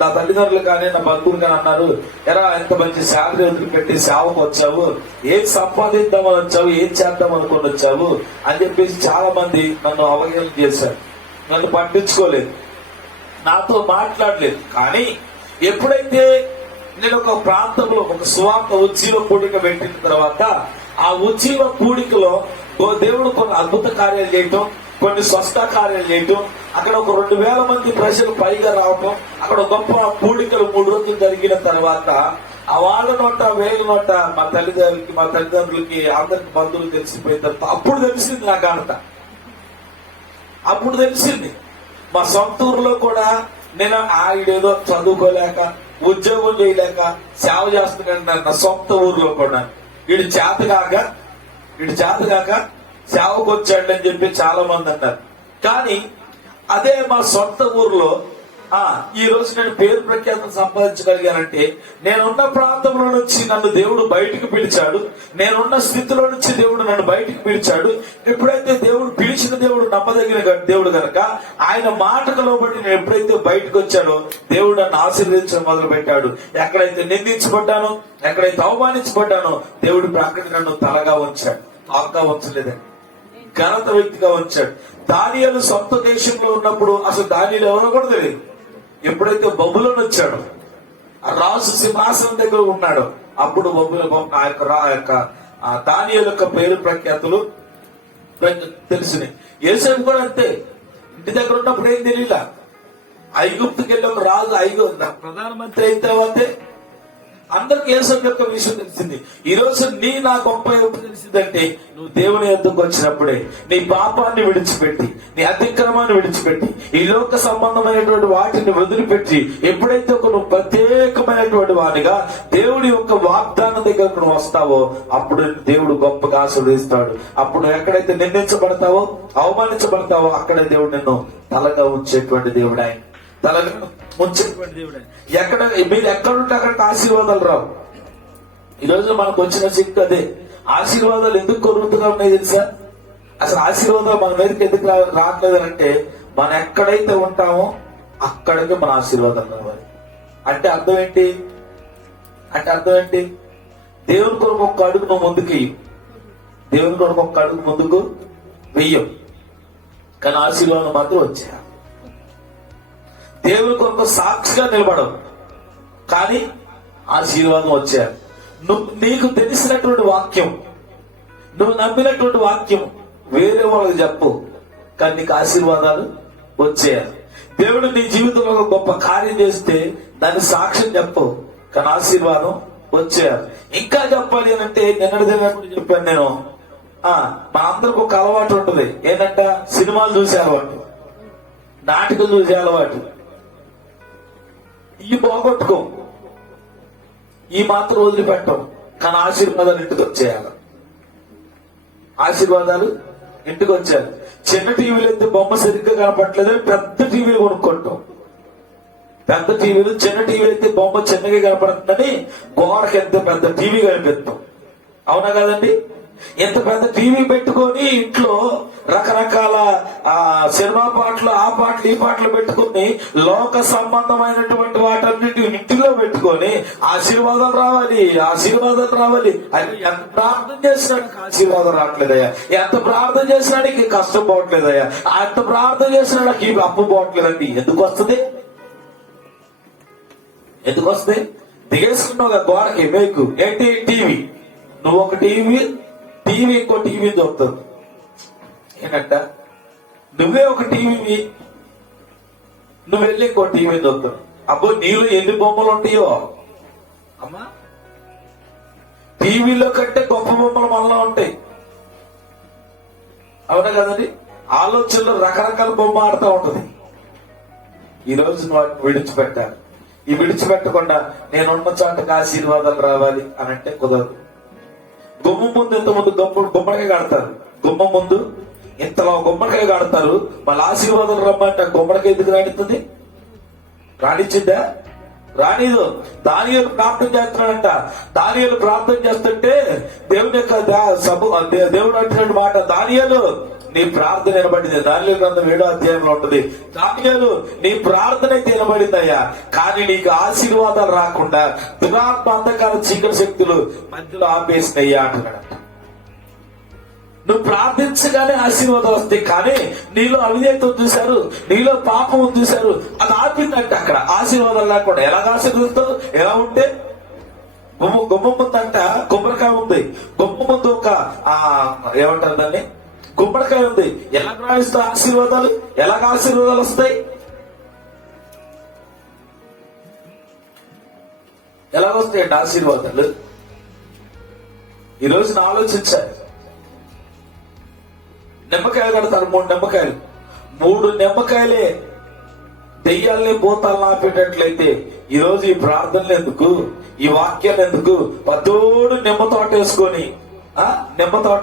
నా తల్లిదండ్రులు కానీ నా బంధువులు కానీ అన్నారు, ఎరా ఎంత మంచి శాలరీ వదిలిపెట్టి సేవకు వచ్చావు, ఏం సంపాదిద్దామని వచ్చావు, ఏం చేద్దాం అనుకుని వచ్చావు అని చెప్పేసి చాలా మంది నన్ను అవహేళన చేశారు. నన్ను పట్టించుకోలేదు, నాతో మాట్లాడలేదు. కానీ ఎప్పుడైతే నేను ఒక ప్రాంతంలో ఒక సువార్త ఉజ్జీవ కూడిక పెట్టిన తర్వాత, ఆ ఉజ్జీవ కూడికలో దేవుడు కొన్ని అద్భుత కార్యాలు చేయటం, కొన్ని స్వస్థ కార్యాలు చేయటం, అక్కడ ఒక 2000 మంది ప్రజలు పైగా రావటం, అక్కడ గొప్ప కూడికలు 3 రోజులు జరిగిన తర్వాత ఆ వాళ్ళ నోట వేల నోట మా తల్లిదండ్రులకి అందరికి బంధువులు తెలిసిపోయిన తర్వాత అప్పుడు తెలిసింది నా ఘనత. అప్పుడు తెలిసింది మా సొంత ఊర్లో కూడా నేను ఆవిడేదో చదువుకోలేక ఉద్యోగం చేయలేక సేవ చేస్తున్నాను. నా సొంత ఊర్లో కూడా వీడు చేతగాక సేవకు వచ్చాడు అని చెప్పి చాలా మంది అన్నారు. కానీ అదే మా సొంత ఊర్లో ఈ రోజు నేను పేరు ప్రఖ్యాతం సంపాదించగలిగానంటే నేనున్న ప్రాంతంలో నుంచి నన్ను దేవుడు బయటికి పిలిచాడు, నేనున్న స్థితిలో నుంచి దేవుడు నన్ను బయటికి పిలిచాడు. ఎప్పుడైతే దేవుడు పిలిచిన దేవుడు నమ్మదగిన దేవుడు కనుక ఆయన మాటకు లోబడి నేను ఎప్పుడైతే బయటకు వచ్చాడో దేవుడు నన్ను ఆశీర్వదించడం మొదలు పెట్టాడు. ఎక్కడైతే నిందించబడ్డానో, ఎక్కడైతే అవమానించబడ్డానో దేవుడు ప్రక్కన నన్ను తలగా ఉంచాడు, తాగ్గా ఉంచలేదండి, ఘనత వ్యక్తిగా ఉంచాడు. దానియేలు సొంత దేశంలో ఉన్నప్పుడు అసలు దానియేలు ఎవరో కూడా తెలియదు. ఎప్పుడైతే బబులోను వచ్చాడో, ఆ రాజు సింహాసనం దగ్గర ఉన్నాడో, అప్పుడు దానియేలు యొక్క పేరు ప్రఖ్యాతులు తెలిసినాయి. యేసేపు కూడా అంతే, ఇంటి దగ్గర ఉన్నప్పుడు ఏం తెలియలా. ఐగుప్తుకి వెళ్ళి ఒక రాజు ప్రధానమంత్రి అయిన తర్వాతే అందరికి యేసేపు యొక్క విషయం తెలిసింది. ఈ రోజు నా గొప్ప ఎప్పుడు తెలిసిందంటే, నువ్వు దేవుని యొద్దకు వచ్చినప్పుడే నీ పాపాన్ని విడిచిపెట్టి, నీ అతిక్రమాన్ని విడిచిపెట్టి, ఈ లోక సంబంధమైనటువంటి వాటిని వదిలిపెట్టి ఎప్పుడైతే నువ్వు ప్రత్యేకమైనటువంటి వాడిగా దేవుడి యొక్క వాగ్దానం దగ్గరకు నువ్వు వస్తావో అప్పుడు దేవుడు గొప్పగా ఆశీర్వదిస్తాడు. అప్పుడు ఎక్కడైతే నిందించబడతావో, అవమానించబడతావో అక్కడే దేవుడు నిన్ను తలగా ఉంచేటువంటి దేవుడు, ఆయన తలగా ఉంచేటువంటి దేవుడు. మీరు ఎక్కడుంటే అక్కడికి ఆశీర్వాదాలు రావు. ఈ రోజు మనకు వచ్చిన శక్తి అదే. ఆశీర్వాదాలు ఎందుకు కొరుగుతున్నా ఉన్నాయి తెలుసా? అసలు ఆశీర్వాదాలు మన మీదకి ఎందుకు రావట్లేదు అంటే, మనం ఎక్కడైతే ఉంటామో అక్కడికి మన ఆశీర్వాదాలు రావాలి. అంటే అర్థం ఏంటి? దేవుని కొరకు ఒక్క అడుగు నువ్వు ముందుకు వెయ్యి, దేవుని కొరకు ఒక్క అడుగు ముందుకు వెయ్యం, కానీ ఆశీర్వాదం మాత్రం వచ్చా. దేవుని కొరకు సాక్షిగా నిలబడవు, కానీ ఆశీర్వాదం వచ్చారు. నీకు తెలిసినటువంటి వాక్యం, నువ్వు నమ్మినటువంటి వాక్యం వేరే వాళ్ళకి చెప్పు, కానీ నీకు ఆశీర్వాదాలు వచ్చేయాలి. దేవుడు నీ జీవితంలో ఒక గొప్ప కార్యం చేస్తే దాన్ని సాక్ష్యం చెప్పు, కానీ ఆశీర్వాదం వచ్చేయాలి. ఇంకా చెప్పాలి అని అంటే నిన్నటిదినప్పుడు చెప్పాను నేను, మనందరికి ఒక అలవాటు ఉంటుంది. ఏంటంట? సినిమాలు చూసే అలవాటు, నాటకం చూసే అలవాటు. ఇవి పోగొట్టుకో, ఈ మాత్రం వదిలిపెట్టం, కానీ ఆశీర్వాదాలు ఇంటికి వచ్చేయాలి. ఆశీర్వాదాలు ఇంటికి వచ్చారు. చిన్న టీవీలు అయితే బొమ్మ సరిగ్గా కనపట్లేదని పెద్ద టీవీలు కొనుక్కుంటాం. పెద్ద టీవీలు, చిన్న టీవీలు అయితే బొమ్మ చిన్నగా కనపడుతుందని గోడకి ఎంత పెద్ద టీవీ కనిపిస్తాం. అవునా కదండి? ఎంత పెద్ద టీవీ పెట్టుకొని ఇంట్లో రకరకాల సినిమా పాటలు, ఆ పాటలు, ఈ పాటలు పెట్టుకుని లోక సంబంధమైనటువంటి వాటన్నిటి ఇంటిలో పెట్టుకొని ఆశీర్వాదాలు రావాలి అని ఎంత ప్రార్థన చేసినాడికి ఆశీర్వాదం రావట్లేదయ్యా, ఎంత ప్రార్థన చేసినాడికి కష్టం పోవట్లేదయ్యా, ఎంత ప్రార్థన చేసినాడికి అప్పు పోవట్లేదండి. ఎందుకు వస్తుంది? దిగేసుకున్నావు గోడకి మేకు ఏంటి? టీవీ. నువ్వు ఒక టీవీ ఇంకో టీవీ దొరుకుతుంది. ఏంటంట? నువ్వే ఒక టీవీ, నువ్వు వెళ్ళి ఇంకో టీవీ దొరుకుతుంది. అబ్బో, నీలో ఎన్ని బొమ్మలు ఉంటాయో అమ్మా! టీవీలో కంటే గొప్ప బొమ్మలు మనలో ఉంటాయి. అవునా కదండి? ఆలోచనలో రకరకాల బొమ్మ ఆడుతూ ఉంటుంది. ఈ రోజు వాటిని విడిచిపెట్టాలి. ఈ విడిచిపెట్టకుండా నేనున్న చోటకి ఆశీర్వాదాలు రావాలి అని అంటే కుదరదు. గుమ్మం ముందు ఇంతమంది గుమ్మడికాయ కడతారు, గుమ్మం ముందు ఇంతలో గుమ్మడికాయ కడతారు. మళ్ళీ ఆశీర్వాదాలు రమ్మంటే గుమ్మడికాయ ఎందుకు రాణిస్తుంది? రాణించిందా? రానిదు. దానియేలు ప్రార్థన చేస్తున్నాడంట. దానియేలు ప్రార్థన చేస్తుంటే దేవుని యొక్క దేవుడు అంటున్న మాట, దానియేలు నీ ప్రార్థన వినబడింది. దానియేలు గ్రంథం 7వ అధ్యాయంలో ఉంటుంది. దానియేలు నీ ప్రార్థన అయితే వినబడిందయ్యా, కానీ నీకు ఆశీర్వాదాలు రాకుండా దురాత్మ అంధకార చీకటి శక్తులు మధ్యలో ఆపేసినయ్యా అంటున్నాడు. నువ్వు ప్రార్థించగానే ఆశీర్వాదం వస్తాయి, కానీ నీలో అవిధేయత చూశారు, నీలో పాపం చూశారు, అది ఆపిందంటే అక్కడ ఆశీర్వాదాలు లేకుండా. ఎలాగ ఆశీర్వదిస్తావు? ఎలా ఉంటే గుమ్మం ముందంట కొబ్బరికాయ ఉంది, గుమ్మం ముందు ఒక ఏమంటారు దాన్ని, గుమ్మడికాయ ఉంది. ఎలా గ్రహిస్తావు ఆశీర్వాదాలు? ఎలాగ ఆశీర్వాదాలు వస్తాయి? ఎలాగొస్తాయండి ఆశీర్వాదాలు? ఈ రోజున ఆలోచించారు. నిమ్మకాయలు కడతారు, 3 నిమ్మకాయలు. 3 నిమ్మకాయలే దెయ్యాలని భూతాలను ఆపేటట్లయితే ఈ రోజు ఈ ప్రార్థనలు ఎందుకు, ఈ వాక్యాలు ఎందుకు? పతోడు నిమ్మ తోట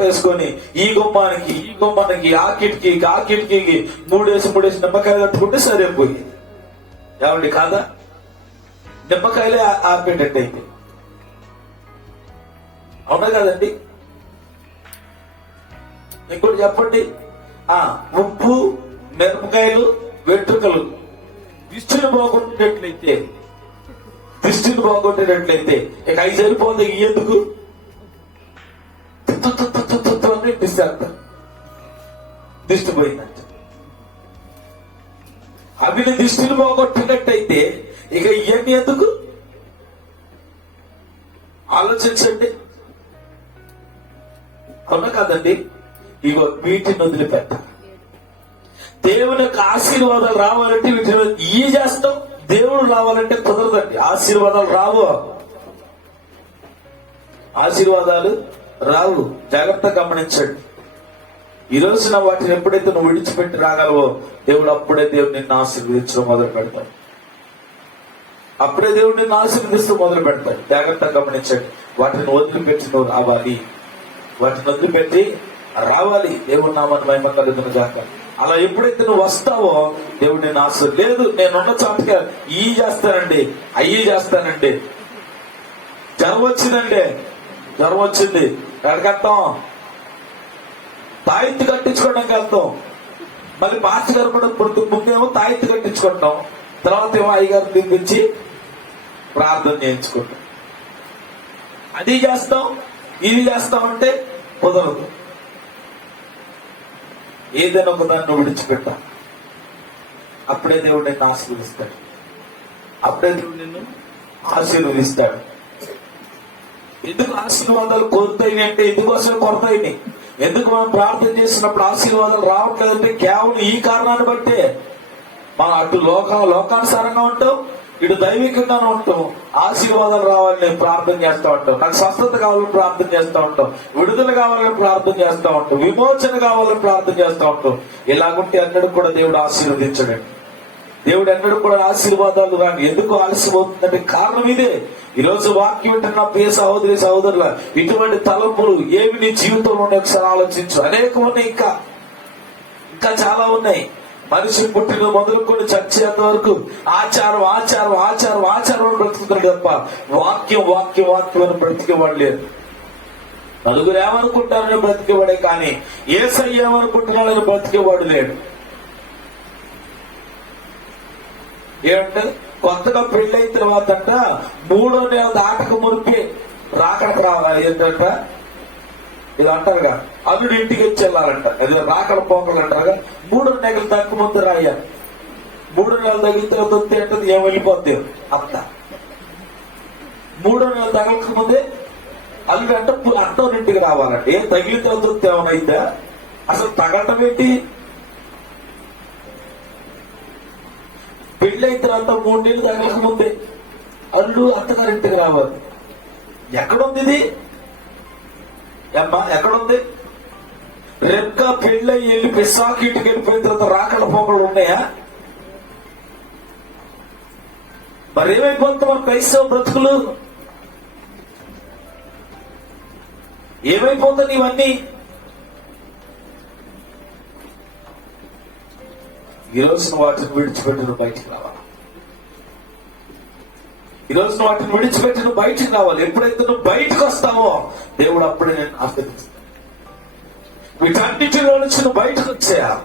వేసుకొని ఈ గుమ్మానికి ఆ కిటికీకి 3 నిమ్మకాయలు కట్టుకుంటే సరిపోయింది. ఏమండి కాదా? నిమ్మకాయలే ఆపేటట్టయితే. అవునా కదండి? ఇంకోటి చెప్పండి, ఉప్పు, మిరపకాయలు, వెంట్రుకలు దిష్టిని బాగుండేటట్లయితే ఇక అవి సరిపోతుంది. ఎందుకు దిష్టి పోయినట్టు అవి దిష్టిని బాగొట్టినట్టయితే ఇక ఇవన్నీ ఎందుకు? ఆలోచించండి. అవునా కాదండి? ఇగో వీటిని వదిలిపెట్ట. దేవుని యొక్క ఆశీర్వాదాలు రావాలంటే వీటిని ఈ చేస్తాం. దేవుడు రావాలంటే కుదరదండి. ఆశీర్వాదాలు రావు. జాగ్రత్త గమనించండి. ఈ రోజున వాటిని ఎప్పుడైతే నువ్వు విడిచిపెట్టి రాగలవో అప్పుడే దేవుడు నిన్ను ఆశీర్వదించడం మొదలు పెడతాడు. ఆశీర్వదిస్తూ మొదలు పెడతాడు. జాగ్రత్త గమనించండి. వాటిని వదిలిపెట్టి నువ్వు రావాలి. దేవుడి నామాన్ని మహిమ కలుగును గాక. అలా ఎప్పుడైతే నువ్వు వస్తావో దేవుడు నేను లేదు నేనున్న చోటగా చేస్తానండి, అయ్యి చేస్తానండి. జ్వరం వచ్చిందండి, జ్వరం వచ్చింది, ఎక్కడికి వెళ్తాం? తాయెత్తు కట్టించుకోవడానికి వెళ్తాం. మళ్ళీ మాస్టర్ గారు కూడా ముందేమో తాయెత్తు కట్టించుకుంటాం, తర్వాత ఏమో అయ్యగారు తినిపించి ప్రార్థన చేయించుకుంటాం. అది చేస్తాం, ఇది చేస్తామంటే కుదరదు. ఏదైనా ఒక దాన్ని విడిచిపెట్టాం, అప్పుడే దేవుడు నిన్ను ఆశీర్వదిస్తాడు. అప్పుడే దేవుడు నిన్ను ఆశీర్వదిస్తాడు. ఎందుకు ఆశీర్వాదాలు కొరతాయి అంటే ఎందుకోసం కొరతాయి? ఎందుకు మనం ప్రార్థన చేసినప్పుడు ఆశీర్వాదాలు రావట్లేదంటే కేవలం ఈ కారణాన్ని బట్టే. మనం అటు లోకానుసారంగా ఉంటాం, ఇటు దైవికంగానే ఉంటాం. ఆశీర్వాదాలు రావాలని ప్రార్థన చేస్తూ ఉంటాం, నాకు స్వస్థత కావాలని ప్రార్థన చేస్తూ ఉంటాం, విడుదల కావాలని ప్రార్థన చేస్తూ ఉంటాం, విమోచన కావాలని ప్రార్థన చేస్తూ ఉంటాం. ఇలాగుంటే ఎన్నడూ కూడా దేవుడు ఆశీర్వదించడండి. దేవుడు ఎన్నడూ కూడా ఆశీర్వాదాలు రాని. ఎందుకు ఆలస్యమవుతుందంటే కారణం ఇదే. ఈరోజు వాక్యం వింటున్న ప్రియ సహోదరి సహోదరుల, ఇటువంటి తలంపులు ఏమి నీ జీవితంలో ఉన్నాయి ఒకసారి ఆలోచించు. అనేకం ఉన్నాయి, ఇంకా చాలా ఉన్నాయి. మనిషి పుట్టిన మొదలుకొని చచ్చేంత వరకు ఆచారం ఆచారం ఆచారం ఆచారం అని బ్రతుకుతున్నాడు తప్ప వాక్యం వాక్యం వాక్యం అని బ్రతికేవాడు లేదు. నలుగురు ఏమనుకుంటారని బ్రతికేవాడే కానీ యేసయ్య ఏమనుకుంటున్నాడని బ్రతికేవాడు లేడు. ఏమంటే కొత్తగా పెళ్ళైన తర్వాత 3వ నెల దాటక మునిపే రాకడకు రావాలి. ఏంటంట ఇది అంటారుగా, అల్లుడు ఇంటికి వచ్చి వెళ్ళాలంట. ఇది రాకడ పోకలు అంటారుగా. 3వ నెలలు తగ్గ ముందు రాయ, 3వ నెలలు తగిలిన తర్వాత వస్తే అంటే ఏం వెళ్ళిపోద్ది అత్త. 3వ నెలలు తగలక ముందే అల్లుడు అంటే అత్త ఇంటికి రావాలంటే. ఏం తగిలిన తర్వాత వస్తే ఏమైందా? అసలు తగలటం ఏంటి? పెళ్ళైన తర్వాత 3 నెలలు తగలక ముందే అల్లుడు అత్తగారింటికి రావాలి. ఎక్కడుంది ఇది? అమ్మా ఎక్కడుంది? రెక్క పెళ్ళై వెళ్ళి పిసాకి ఇంటికి వెళ్ళిపోయిన తర్వాత రాకడ పోకలు ఉన్నాయా? మరేమైపోతుంది మన క్రైస్తవ బ్రతుకులు? ఏమైపోతుంది ఇవన్నీ? ఈరోజు వాటిని విడిచిపెట్టిన బయటికి రావాలి. ఈరోజు వాటిని విడిచిపెట్టిన బయటికి రావాలి. ఎప్పుడైతే నువ్వు బయటకు వస్తావో దేవుడు అప్పుడే నేను ఆశీర్వదిస్తాను. వీటన్నిటిలో నుంచి నువ్వు బయటకు వచ్చేయాలి.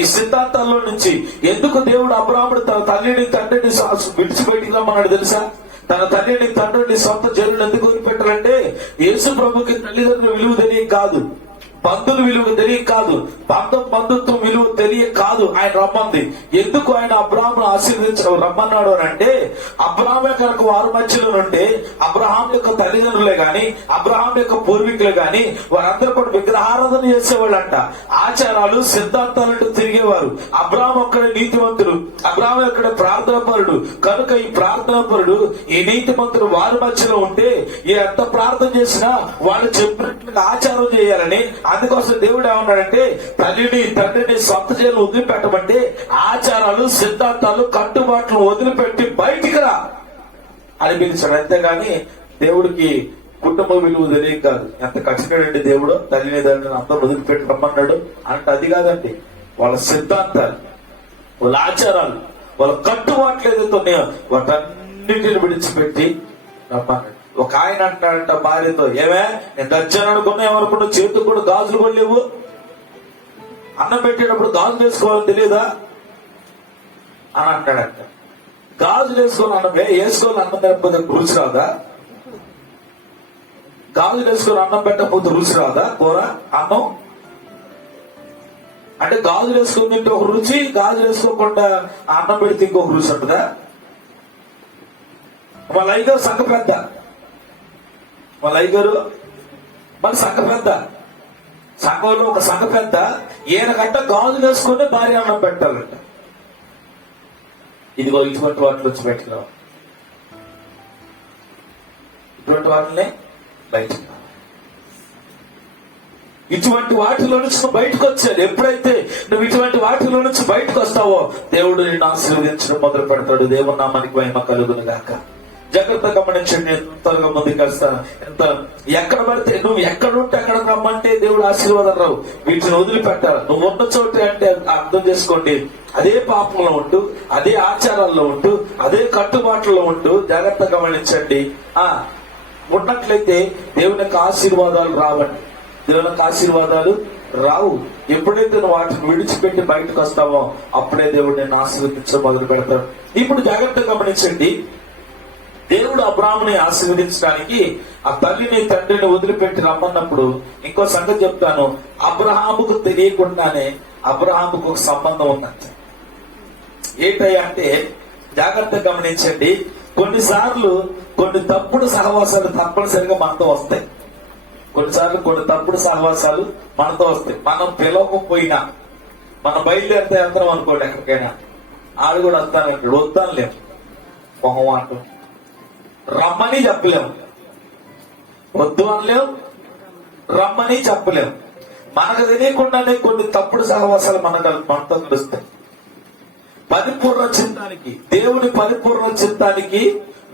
ఈ సిద్ధాంతాల్లో నుంచి. ఎందుకు దేవుడు అబ్రాహాముడు తన తల్లిని తండ్రిని విడిచిపెట్టిగా మనకు తెలుసా? తన తల్లిని తండ్రిని సొంత జనులు ఎందుకు వదిలిపెట్టాలంటే యేసు ప్రభుకి తల్లిదండ్రుల విలువ తెలియ కాదు, బంధువుల విలువ తెలియ కాదు, బంధుత్వం విలువ తెలియ కాదు ఆయన రమ్మంది. ఎందుకు ఆయన అబ్రాహామును ఆశీర్వదించడం రమ్మన్నాడు అని అంటే, అబ్రాహాం యొక్క వారి మధ్యలో నుండి అబ్రహాం యొక్క తల్లిదండ్రులే గాని అబ్రహాం యొక్క పూర్వీకులే గాని వారందరూ కూడా విగ్రహారాధన చేసేవాళ్ళంట. ఆచారాలు సిద్ధాంతాలంటూ తిరిగేవారు. అబ్రహాం ఒక్కడే నీతిమంతుడు, అబ్రహాం ఒక్కడే ప్రార్థనాపరుడు. కనుక ఈ ప్రార్థనాపరుడు ఈ నీతిమంతుడు వారి మధ్యలో ఉంటే ఎంత ప్రార్థన చేసినా వాళ్ళు చెప్పినట్లుగా ఆచారం చేయాలని. అందుకోసం దేవుడు ఏమన్నాడంటే తల్లిని తండ్రిని సొంత చేయాలని వదిలిపెట్టమంటే ఆచారాలు సిద్ధాంతాలు కట్టుబాట్లు వదిలిపెట్టి బయటికి రా అని పిలిచాడు. అంతేగాని దేవుడికి కుటుంబ విలువ తెలియ కాదు. ఎంత కఠినాడండి దేవుడు. తల్లిని తండ్రిని అందరూ వదిలిపెట్టి రమ్మన్నాడు అంటే అది కాదండి. వాళ్ళ సిద్ధాంతాలు, వాళ్ళ ఆచారాలు, వాళ్ళ కట్టుబాట్లు ఏదైతే ఉన్నాయో వాటన్నిటిని విడిచిపెట్టి రమ్మన్నాడు. ఒక ఆయన అంటాడంట భార్యతో, ఏమే నేను దచ్చాను అనుకున్నా, ఏమనుకున్నా చేతికి కూడా గాజులు కూడా లేవు, అన్నం పెట్టేటప్పుడు గాజులు వేసుకోవాలని తెలియదా అని అంటాడంట. గాజులు వేసుకోవాలి అన్నం వేసుకోవాలి, అన్నం తినకపోతే రుచి రాదా? గాజులు వేసుకొని అన్నం పెట్టకపోతే రుచి రాదా? కూర అన్నం అంటే గాజులు వేసుకొని తింటే ఒక రుచి, గాజులు వేసుకోకుండా అన్నం పెడితే ఇంకొక రుచి ఉంటుందా? వాళ్ళ ఐదో సంఘ పెద్ద, వాళ్ళ ఐగారు మన సంఘ పెద్ద, సంఘంలో ఒక సంఘ పెద్ద. ఈయనకంట గాజులు వేసుకుని భార్య అన్నం పెట్టాలంట. ఇదిగో ఇటువంటి వాటిలో వచ్చి పెట్టినాం. ఇటువంటి వాటిని బయటకు, ఇటువంటి వాటిలో నుంచి నువ్వు బయటకు వచ్చాడు. ఎప్పుడైతే నువ్వు ఇటువంటి వాటిలో నుంచి బయటకు వస్తావో దేవుడు నిన్ను ఆశీర్వదించడం మొదలు పెడతాడు. దేవుని నామానికి మహిమ కలుగును గాక. జాగ్రత్త గమనించండి. నేను త్వరగా ముందుకు వస్తాను. ఎంత ఎక్కడ పడితే నువ్వు ఎక్కడుంటే అక్కడ రమ్మంటే దేవుడు ఆశీర్వాదం రావు. వీటిని వదిలిపెట్టాలి. నువ్వు ఉన్న చోట అంటే అర్థం చేసుకోండి, అదే పాపంలో ఉంటూ, అదే ఆచారాల్లో ఉంటూ, అదే కట్టుబాట్లలో ఉంటూ జాగ్రత్త గమనించండి. ఉన్నట్లయితే దేవుని యొక్క ఆశీర్వాదాలు రావండి. దేవుని యొక్క ఆశీర్వాదాలు రావు. ఎప్పుడైతే నువ్వు వాటిని విడిచిపెట్టి బయటకు వస్తావో అప్పుడే దేవుడు నేను ఆశీర్వదించడం మొదలు పెడతాడు. ఇప్పుడు జాగ్రత్తగా గమనించండి. దేవుడు అబ్రాహాముని ఆశీర్వదించడానికి ఆ తల్లిని తండ్రిని వదిలిపెట్టి రమ్మన్నప్పుడు ఇంకో సంగతి చెప్తాను. అబ్రహాముకు తెలియకుండానే అబ్రహాముకు ఒక సంబంధం ఉందంట. ఏంటయ్యా అంటే జాగ్రత్తగా గమనించండి. కొన్నిసార్లు కొన్ని తప్పుడు సహవాసాలు తప్పనిసరిగా మనతో వస్తాయి. కొన్నిసార్లు కొన్ని తప్పుడు సహవాసాలు మనతో వస్తాయి. మనం పిలవకపోయినా మనం బయలుదేరితే వెళ్తాం అనుకోండి ఎక్కడికైనా, ఆడు కూడా వస్తానంటాడు. వద్దానులేము, మొహమాటం, రమ్మని చెప్పలేము, వద్దు అనలేం, రమ్మని చెప్పలేము. మనకు తెలియకుండానే కొన్ని తప్పుడు సహవాసాలు మనతో కలుస్తాయి. పరిపూర్ణ చిత్తానికి, దేవుని పరిపూర్ణ చిత్తానికి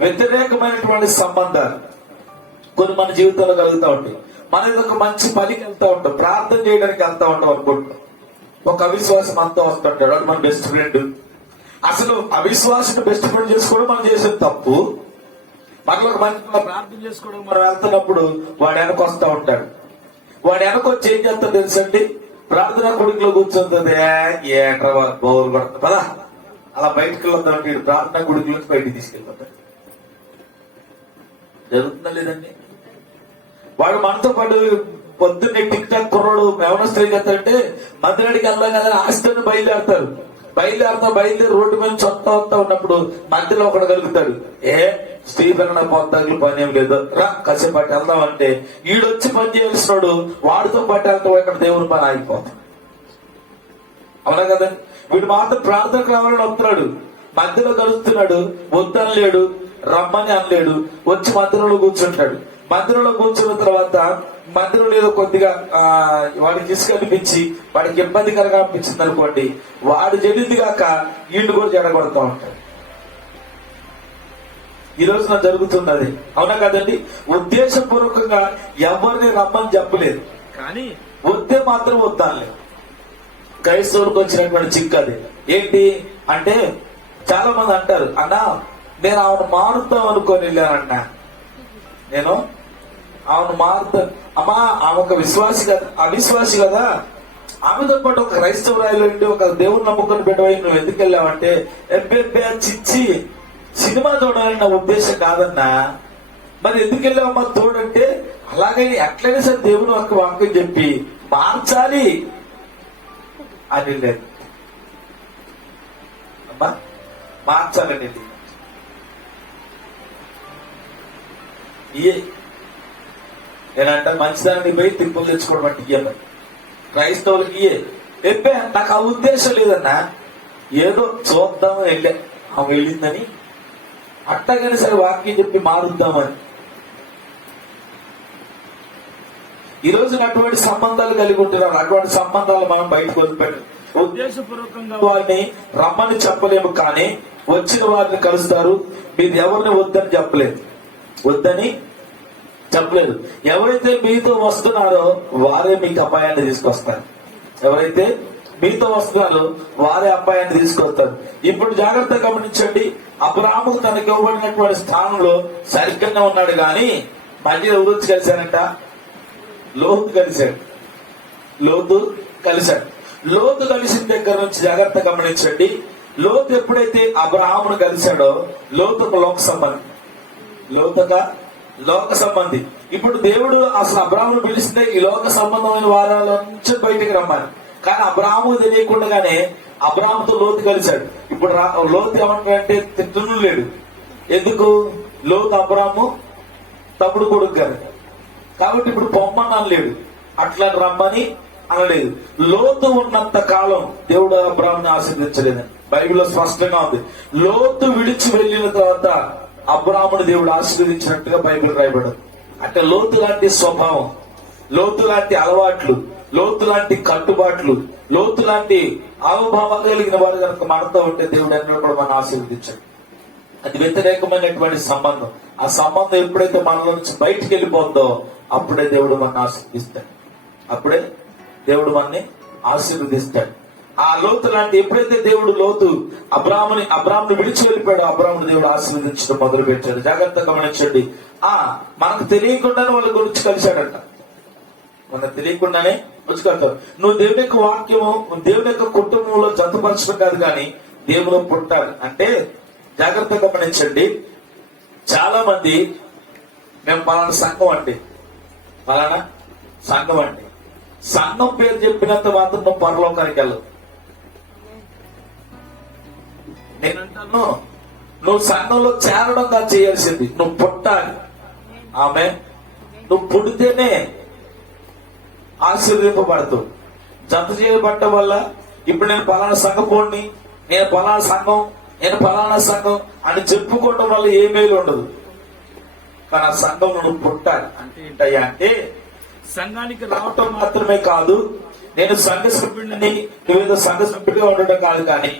వ్యతిరేకమైనటువంటి సంబంధాలు కొన్ని మన జీవితంలో కలుగుతూ ఉంటాయి. మన ఒక మంచి పనికి వెళ్తూ ఉంటాం, ప్రార్థన చేయడానికి వెళ్తా ఉంటాం అనుకుంటాం. ఒక అవిశ్వాసం అంతా వస్తుంటాడు, వాడు మన బెస్ట్ ఫ్రెండ్. అసలు అవిశ్వాసం బెస్ట్ ఫ్రెండ్ చేసుకోవడం మనం చేసిన తప్పు. మనలో ఒక మంచి ప్రార్థన చేసుకోవడం మనం వెళ్తున్నప్పుడు వాడు వెనక వస్తూ ఉంటాడు. వాడు వెనక వచ్చి ఏం చేస్తాడు తెలుసండి? ప్రార్థన కొడుకులో కూర్చుంటుంది. ఏట్రా బౌరు పడుతుంది కదా, అలా బయటకు వెళ్ళొద్దామంటే ప్రార్థన కొడుకులోకి బయటికి తీసుకెళ్ళిపోతాడు. జరుగుతుందా లేదండి? వాడు మనతో పాటు పొద్దున్నే టిక్ టాక్ కుర్రాడు యవనస్తులు ఏం చేస్తారంటే మందిరాడికి వెళ్దాం కదా ఆస్తిని బయలుదేరి రోడ్డు మీద వస్తా ఉన్నప్పుడు మధ్యలో ఒకడు కలుగుతాడు. స్టీఫెన్ పొద్దాకులు పని ఏం లేదు, రా కసేపాటి వెళ్దాం అంటే ఈడొచ్చి పని చేయాల్సినాడు. వాడితో పాటు వెళ్తాం, ఇక్కడ దేవుని పని ఆగిపోతాం. అవునా కదండి? వీడు మాత్రం ప్రార్థనకు రావాలని వస్తున్నాడు, మధ్యలో కలుస్తున్నాడు. వద్దని లేడు, రమ్మని అనలేడు, వచ్చి మందిరంలో కూర్చుంటాడు. మందిరంలో కూర్చున్న తర్వాత మందిరంలో ఏదో కొద్దిగా వాడికి తీసుకనిపించి వాడికి ఇబ్బందికరంగా అనిపించింది అనుకోండి, వాడు చెడింది కాక వీళ్ళు కూడా జడగొడుతూ ఉంటాడు. ఈ రోజున జరుగుతుంది అది. అవునా కదండి? ఉద్దేశపూర్వకంగా ఎవరిని రమ్మని చెప్పలేదు, కానీ వద్దే మాత్రం వద్దాలేదు. క్రైస్తవులకు వచ్చినటువంటి చిక్కది ఏంటి అంటే, చాలా మంది అంటారు, అన్నా నేను ఆమెను మారుతాం అనుకొని వెళ్ళానన్నా, నేను ఆమెను మారుతా. అమ్మా ఆమె ఒక విశ్వాసి కదా, అవిశ్వాసి కదా, ఆమెతో పాటు ఒక క్రైస్తవురాయిలో ఉండి ఒక దేవుని నమ్ముకొని పెట్టవై నువ్వు ఎందుకు వెళ్ళావంటే, చిచ్చి సినిమా చూడాలని నా ఉద్దేశం కాదన్నా. మరి ఎందుకు వెళ్ళావమ్మా తోడంటే, అలాగే ఎట్లయినా సరే దేవుని ఒక వాక్యం చెప్పి మార్చాలి అని లేదు అమ్మా, మార్చాలనేది నేనంట మంచిదాన్ని పోయి తిప్పులు తెచ్చుకోవడం అంటే ఇయ్యమని క్రైస్తవులకి చెప్పే. నాకు ఆ ఉద్దేశం లేదన్నా, ఏదో చూద్దాం వెళ్ళా, ఆమె వెళ్ళిందని అట్టగానే సరే వాక్యం చెప్పి మారుద్దామని. ఈ రోజున అటువంటి సంబంధాలు కలిగి ఉంటున్నారు. అటువంటి సంబంధాలు మనం బయటకు వదిలిపెట్టాం. ఉద్దేశపూర్వకంగా వారిని రమ్మని చెప్పలేము, కానీ వచ్చిన వారిని కలుస్తారు. మీరు ఎవరిని వద్దని చెప్పలేదు. ఎవరైతే మీతో వస్తున్నారో వారే మీకు అపాయాన్ని తీసుకొస్తారు. ఎవరైతే మీతో వస్తున్నారో వారే అపాయాన్ని తీసుకొస్తారు. ఇప్పుడు జాగ్రత్తగా గమనించండి. అబ్రాహాముకు తనకి ఇవ్వబడినటువంటి స్థానంలో సరిగ్గానే ఉన్నాడు, కానీ మధ్యలో ఎవరు కలిశారంట? లోతు కలిశాడు. లోతు కలిసిన దగ్గర నుంచి జాగ్రత్త గమనించండి. లోతు ఎప్పుడైతే అబ్రహామును కలిశాడో లోతుకు లోక సంబంధి. ఇప్పుడు దేవుడు అసలు అబ్రాహామును పిలిస్తే ఈ లోక సంబంధమైన వారాల నుంచి బయటికి రమ్మని, కానీ అబ్రహాము తెలియకుండానే అబ్రహాముతో లోతు కలిశాడు. ఇప్పుడు లోతు ఏమంటాడంటే తిట్టును లేడు. ఎందుకు? లోతు అబ్రహాము తమ్ముడు కొడుకు గారు కాబట్టి ఇప్పుడు పొమ్మని అనలేడు, అట్లా రమ్మని అనలేదు. లోతు ఉన్నంత కాలం దేవుడు అబ్రహాముని ఆశీర్వదించలేదని బైబిల్లో స్పష్టంగా ఉంది. లోతు విడిచి వెళ్లిన తర్వాత అబ్రాహాముని దేవుడు ఆశీర్వదించినట్టుగా బైబిల్ రాయబడింది. అంటే లోతు లాంటి స్వభావం, లోతు లాంటి అలవాట్లు, లోతు లాంటి కట్టుబాట్లు, లోతు లాంటి ఆవిర్భావాలు కలిగిన వారు కనుక మనతో ఉంటే దేవుడు ఎన్నడూ కూడా మనం ఆశీర్వదించాడు. అది వ్యతిరేకమైనటువంటి సంబంధం. ఆ సంబంధం ఎప్పుడైతే మనలో నుంచి బయటికి వెళ్ళిపోద్దో అప్పుడే దేవుడు మనల్ని ఆశీర్వదిస్తాడు. అప్పుడే దేవుడు మనల్ని ఆశీర్వదిస్తాడు. ఆ లోతు లాంటి ఎప్పుడైతే దేవుడు అబ్రాముని విడిచి వెళ్ళిపోయాడు, అబ్రాముని దేవుడు ఆశీర్వదించడం మొదలు పెట్టాడు. జాగ్రత్తగా గమనించండి. మనకు తెలియకుండానే వాళ్ళ గురించి కలిశాడంట. మనకు తెలియకుండానే వచ్చి కలుతాడు. నువ్వు దేవుని యొక్క వాక్యము దేవుని యొక్క కుటుంబంలో జతపరచడం కాదు, కానీ దేవుడు పుట్టాడు అంటే జాగ్రత్తగా గమనించండి. చాలా మంది మేము పలానా సంఘం అండి, పలానా సంఘం అండి. సంఘం పేరు చెప్పినంత మాత్రం నువ్వు పరలోకానికి వెళ్ళదు. నేనంటాను, నువ్వు సంఘంలో చేరడం కాదు చేయాల్సింది, నువ్వు పుట్టాలి. ఆమె నువ్వు పుడితేనే ఆశీర్వదింపబడతావు. జత చేయబడ్డం వల్ల ఇప్పుడు నేను పలానా సంఘపోడిని, నేను పలానా సంఘం, నేను పలానా సంఘం అని చెప్పుకోవడం వల్ల ఏ మేలు ఉండదు. కానీ ఆ సంఘంలో నువ్వు పుట్టాలి. అంటే ఏంటయ్యా అంటే సంఘానికి రావటం మాత్రమే కాదు, నేను సంఘ సభ్యుడిని, నువ్వేదో సంఘ సభ్యుడిగా ఉండటం కాదు, కానీ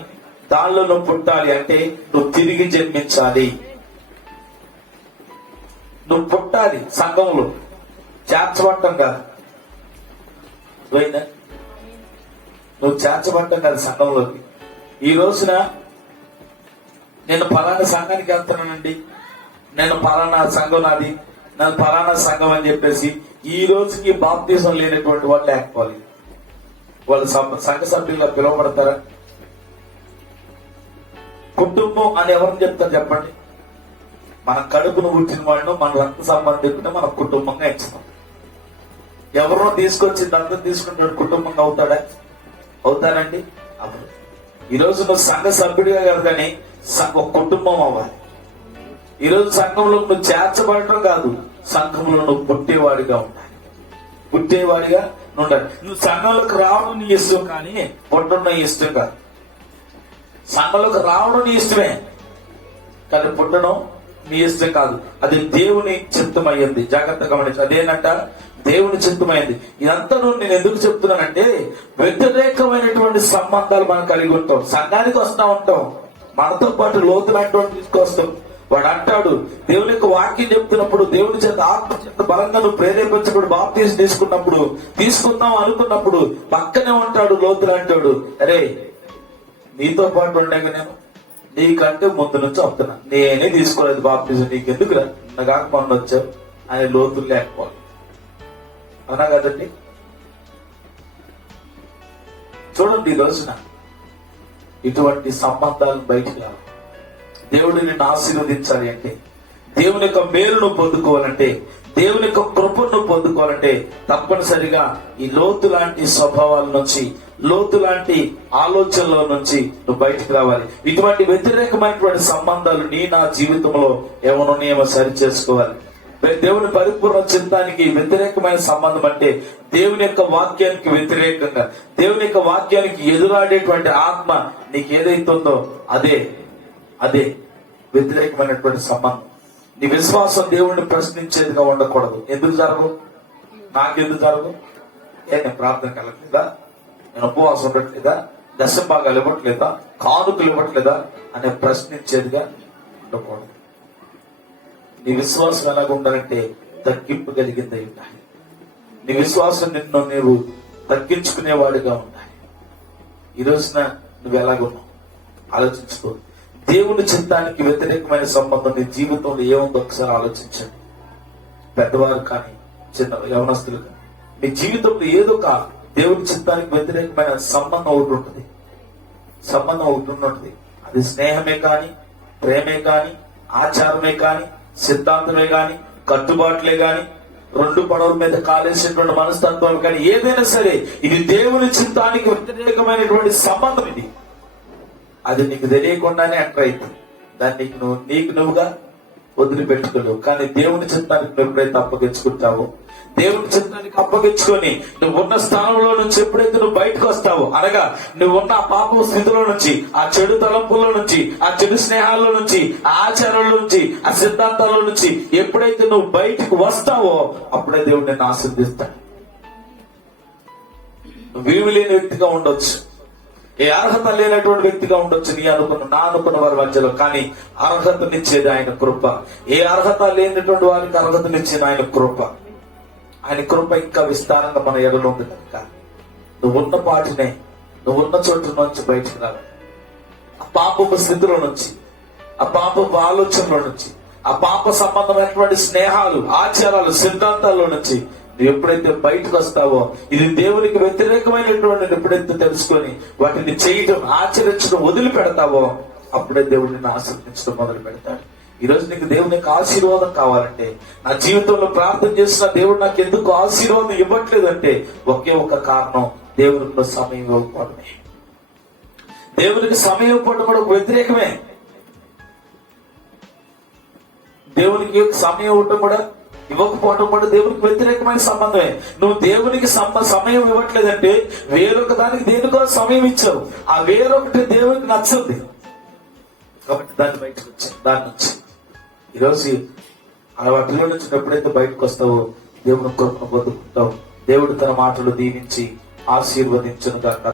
దానిలో నువ్వు పుట్టాలి. అంటే నువ్వు తిరిగి జన్మించాలి. నువ్వు పుట్టాలి సంఘంలో, చేర్చబట్టం కాదు. నువ్వు చేర్చబట్టం కాదు సంఘంలోకి. ఈ రోజున నేను పలానా సంఘానికి వెళ్తున్నానండి, నేను పలానా సంఘం నాది, నేను పలానా సంఘం అని చెప్పేసి ఈ రోజుకి బాప్తీసం లేనటువంటి వాళ్ళు లేకపోవాలి. వాళ్ళు సంఘ సభ్యులుగా పిలువబడతారా? కుటుంబం అని ఎవరిని చెప్తారు చెప్పండి? మన కడుపును పుట్టిన వాళ్ళు, మన రక్త సంబంధికుని మన కుటుంబంగా ఇస్తాం. ఎవరో తీసుకొచ్చి దత్తత తీసుకుంటాడు, కుటుంబంగా అవుతాడా? అవుతానండి? అప్పుడు ఈరోజు నువ్వు సంఘ సభ్యుడిగా కాదు, కానీ ఒక కుటుంబం అవ్వాలి. ఈరోజు సంఘంలో నువ్వు చేర్చబడటం కాదు, సంఘంలో నువ్వు పుట్టేవాడిగా ఉండాలి. పుట్టేవాడిగా ఉండాలి. నువ్వు సంఘంలోకి రావడం నీ ఇష్టం, కానీ పుట్టడం నీ ఇష్టం కాదు. సంఘంలోకి రావడం నీ ఇష్టమే, కానీ పుట్టడం నీ ఇష్టం కాదు. అది దేవుని చిత్తమయ్యింది. జాగ్రత్తగా గమనించు. అదేనంట దేవుని చిత్తమైంది. ఇదంతా నేను ఎందుకు చెప్తున్నానంటే, వ్యతిరేకమైనటువంటి సంబంధాలు మనం కలిగి ఉంటాం. సంఘానికి వస్తా ఉంటాం, మనతో పాటు లోతులైనటువంటి తీసుకొస్తాం. వాడు అంటాడు, దేవుని యొక్క వాక్యం చెప్తున్నప్పుడు, దేవుని చేత ఆత్మ చేత బలంగా నువ్వు ప్రేరేపించబడి బాప్తీసం తీసుకుందాం అనుకున్నప్పుడు పక్కనే ఉంటాడు లోతులు అంటాడు, అరే నీతో పాటు ఉండగా నేను నీకంటే ముందు నుంచి వస్తున్నా, నేనే తీసుకోలేదు బాప్తీసం, నీకెందుకు నాక మొన్న వచ్చావు అని లోతులు లేకపోవాలి. అవునా కదండి? చూడండి, ఈ రోజున ఇటువంటి సంబంధాలను బయటికి రావు. దేవుడు నిన్ను ఆశీర్వదించాలి అంటే, దేవుని యొక్క మేలును పొందుకోవాలంటే, దేవుని యొక్క కృపను పొందుకోవాలంటే తప్పనిసరిగా ఈ లోతు లాంటి స్వభావాల నుంచి, లోతు లాంటి ఆలోచనల నుంచి నువ్వు బయటికి రావాలి. ఇటువంటి వ్యతిరేకమైనటువంటి సంబంధాలు నా జీవితంలో ఏమో సరి చేసుకోవాలి. దేవుని పరిపూర్ణ చిత్తానికి వ్యతిరేకమైన సంబంధం అంటే దేవుని యొక్క వాక్యానికి వ్యతిరేకంగా, దేవుని యొక్క వాక్యానికి ఎదురాడేటువంటి ఆత్మ నీకు ఏదైతే ఉందో అదే వ్యతిరేకమైనటువంటి సంబంధం. నీ విశ్వాసం దేవుణ్ణి ప్రశ్నించేదిగా ఉండకూడదు. ఎందుకు జరగదు? నాకెందుకు జరగదు? నేను ప్రార్థన కలగలేదా? నేను ఉపవాసం ఉండట్లేదా? దశభాగాలు ఇవ్వట్లేదా? కానుకలు ఇవ్వట్లేదా అనే ప్రశ్నించేదిగా ఉండకూడదు. నీ విశ్వాసం ఎలాగ ఉండాలంటే తగ్గింపు కలిగిందై ఉండాలి. నీ విశ్వాసం నిన్ను నీవు తగ్గించుకునేవాడిగా ఉండాలి. ఈ రోజున నువ్వు ఎలాగున్నావు ఆలోచించుకో. దేవుని చిత్తానికి వ్యతిరేకమైన సంబంధం నీ జీవితంలో ఏముందో ఒకసారి ఆలోచించండి. పెద్దవారు కానీ చిన్న యవనస్తులు కానీ, మీ జీవితంలో ఏదో ఒక దేవుని చిత్తానికి వ్యతిరేకమైన సంబంధం ఒకటి ఉంటుంది. అది స్నేహమే కానీ, ప్రేమే కానీ, ఆచారమే కానీ, సిద్ధాంతమే కానీ, కట్టుబాట్లే కానీ, రెండు పడవల మీద కాలేసినటువంటి మనస్తత్వాలు కానీ, ఏదైనా సరే ఇది దేవుని చిత్తానికి వ్యతిరేకమైనటువంటి సంబంధం. ఇది అది నీకు తెలియకుండానే ఎంటర్ అవుతుంది. దాన్ని నీకు నువ్వుగా వదిలిపెట్టుకోలేవు. కానీ దేవుని చిత్తానికి నువ్వు ఎప్పుడైతే అప్పగించుకుంటావో, దేవుని చిత్తానికి అప్పగించుకొని నువ్వు ఉన్న స్థానంలో నుంచి ఎప్పుడైతే నువ్వు బయటకు వస్తావో, అనగా నువ్వు ఉన్న ఆ పాప స్థితిలో నుంచి, ఆ చెడు తలంపుల్లో నుంచి, ఆ చెడు స్నేహాల్లో నుంచి, ఆ ఆచారాల నుంచి, ఆ సిద్ధాంతాల నుంచి ఎప్పుడైతే నువ్వు బయటకు వస్తావో అప్పుడే దేవుడు నిన్ను ఆశీర్వదిస్తాడు. నువ్వు వీలు లేని వ్యక్తిగా ఉండొచ్చు, ఏ అర్హత లేనటువంటి వ్యక్తిగా ఉండొచ్చు నా అనుకున్న వారి మధ్యలో, కానీ అర్హతనిచ్చేది ఆయన కృప. ఏ అర్హత లేనటువంటి వారికి అర్హతనిచ్చేది ఆయన కృప. ఆయన కృప ఇంకా విస్తారంగా మన ఎడలో ఉంది కనుక నువ్వున్న పాటినే, నువ్వున్న చోటు నుంచి బయటకు రావాలి. ఆ పాపపు స్థితిలో నుంచి, ఆ పాపపు ఆలోచనలో నుంచి, ఆ పాప సంబంధమైనటువంటి స్నేహాలు, ఆచారాలు, సిద్ధాంతాల్లో నుంచి నువ్వు ఎప్పుడైతే బయటకు వస్తావో, ఇది దేవునికి వ్యతిరేకమైనటువంటి ఎప్పుడైతే తెలుసుకొని వాటిని చేయటం, ఆచరించడం వదిలిపెడతావో, అప్పుడే దేవుడిని ఆశీర్వదించడం మొదలు పెడతాడు. ఈ రోజు నీకు దేవునికి ఆశీర్వాదం కావాలంటే, నా జీవితంలో ప్రార్థన చేసిన దేవుడు నాకు ఎందుకు ఆశీర్వాదం ఇవ్వట్లేదు అంటే ఒకే ఒక కారణం, దేవునికి సమయం ఇవ్వకపోవడమే. దేవునికి సమయం ఇవ్వడం కూడా ఒక వ్యతిరేకమే. దేవునికి సమయం ఇవ్వటం కూడా, ఇవ్వకపోవడం కూడా దేవునికి వ్యతిరేకమైన సంబంధమే. నువ్వు దేవునికి సమయం ఇవ్వట్లేదంటే వేరొక దానికి దేనికో సమయం ఇచ్చావు. ఆ వేరొకటి దేవునికి నచ్చింది కాబట్టి దాన్ని బయటకు వచ్చావు. దాని నుంచి ఈరోజు ఆ వాటిలో నుంచి ఎప్పుడైతే బయటకు వస్తావో దేవుని కృపను పొందుకుంటావు. దేవుడు తన మాటలు దీవించి ఆశీర్వదించును గాక.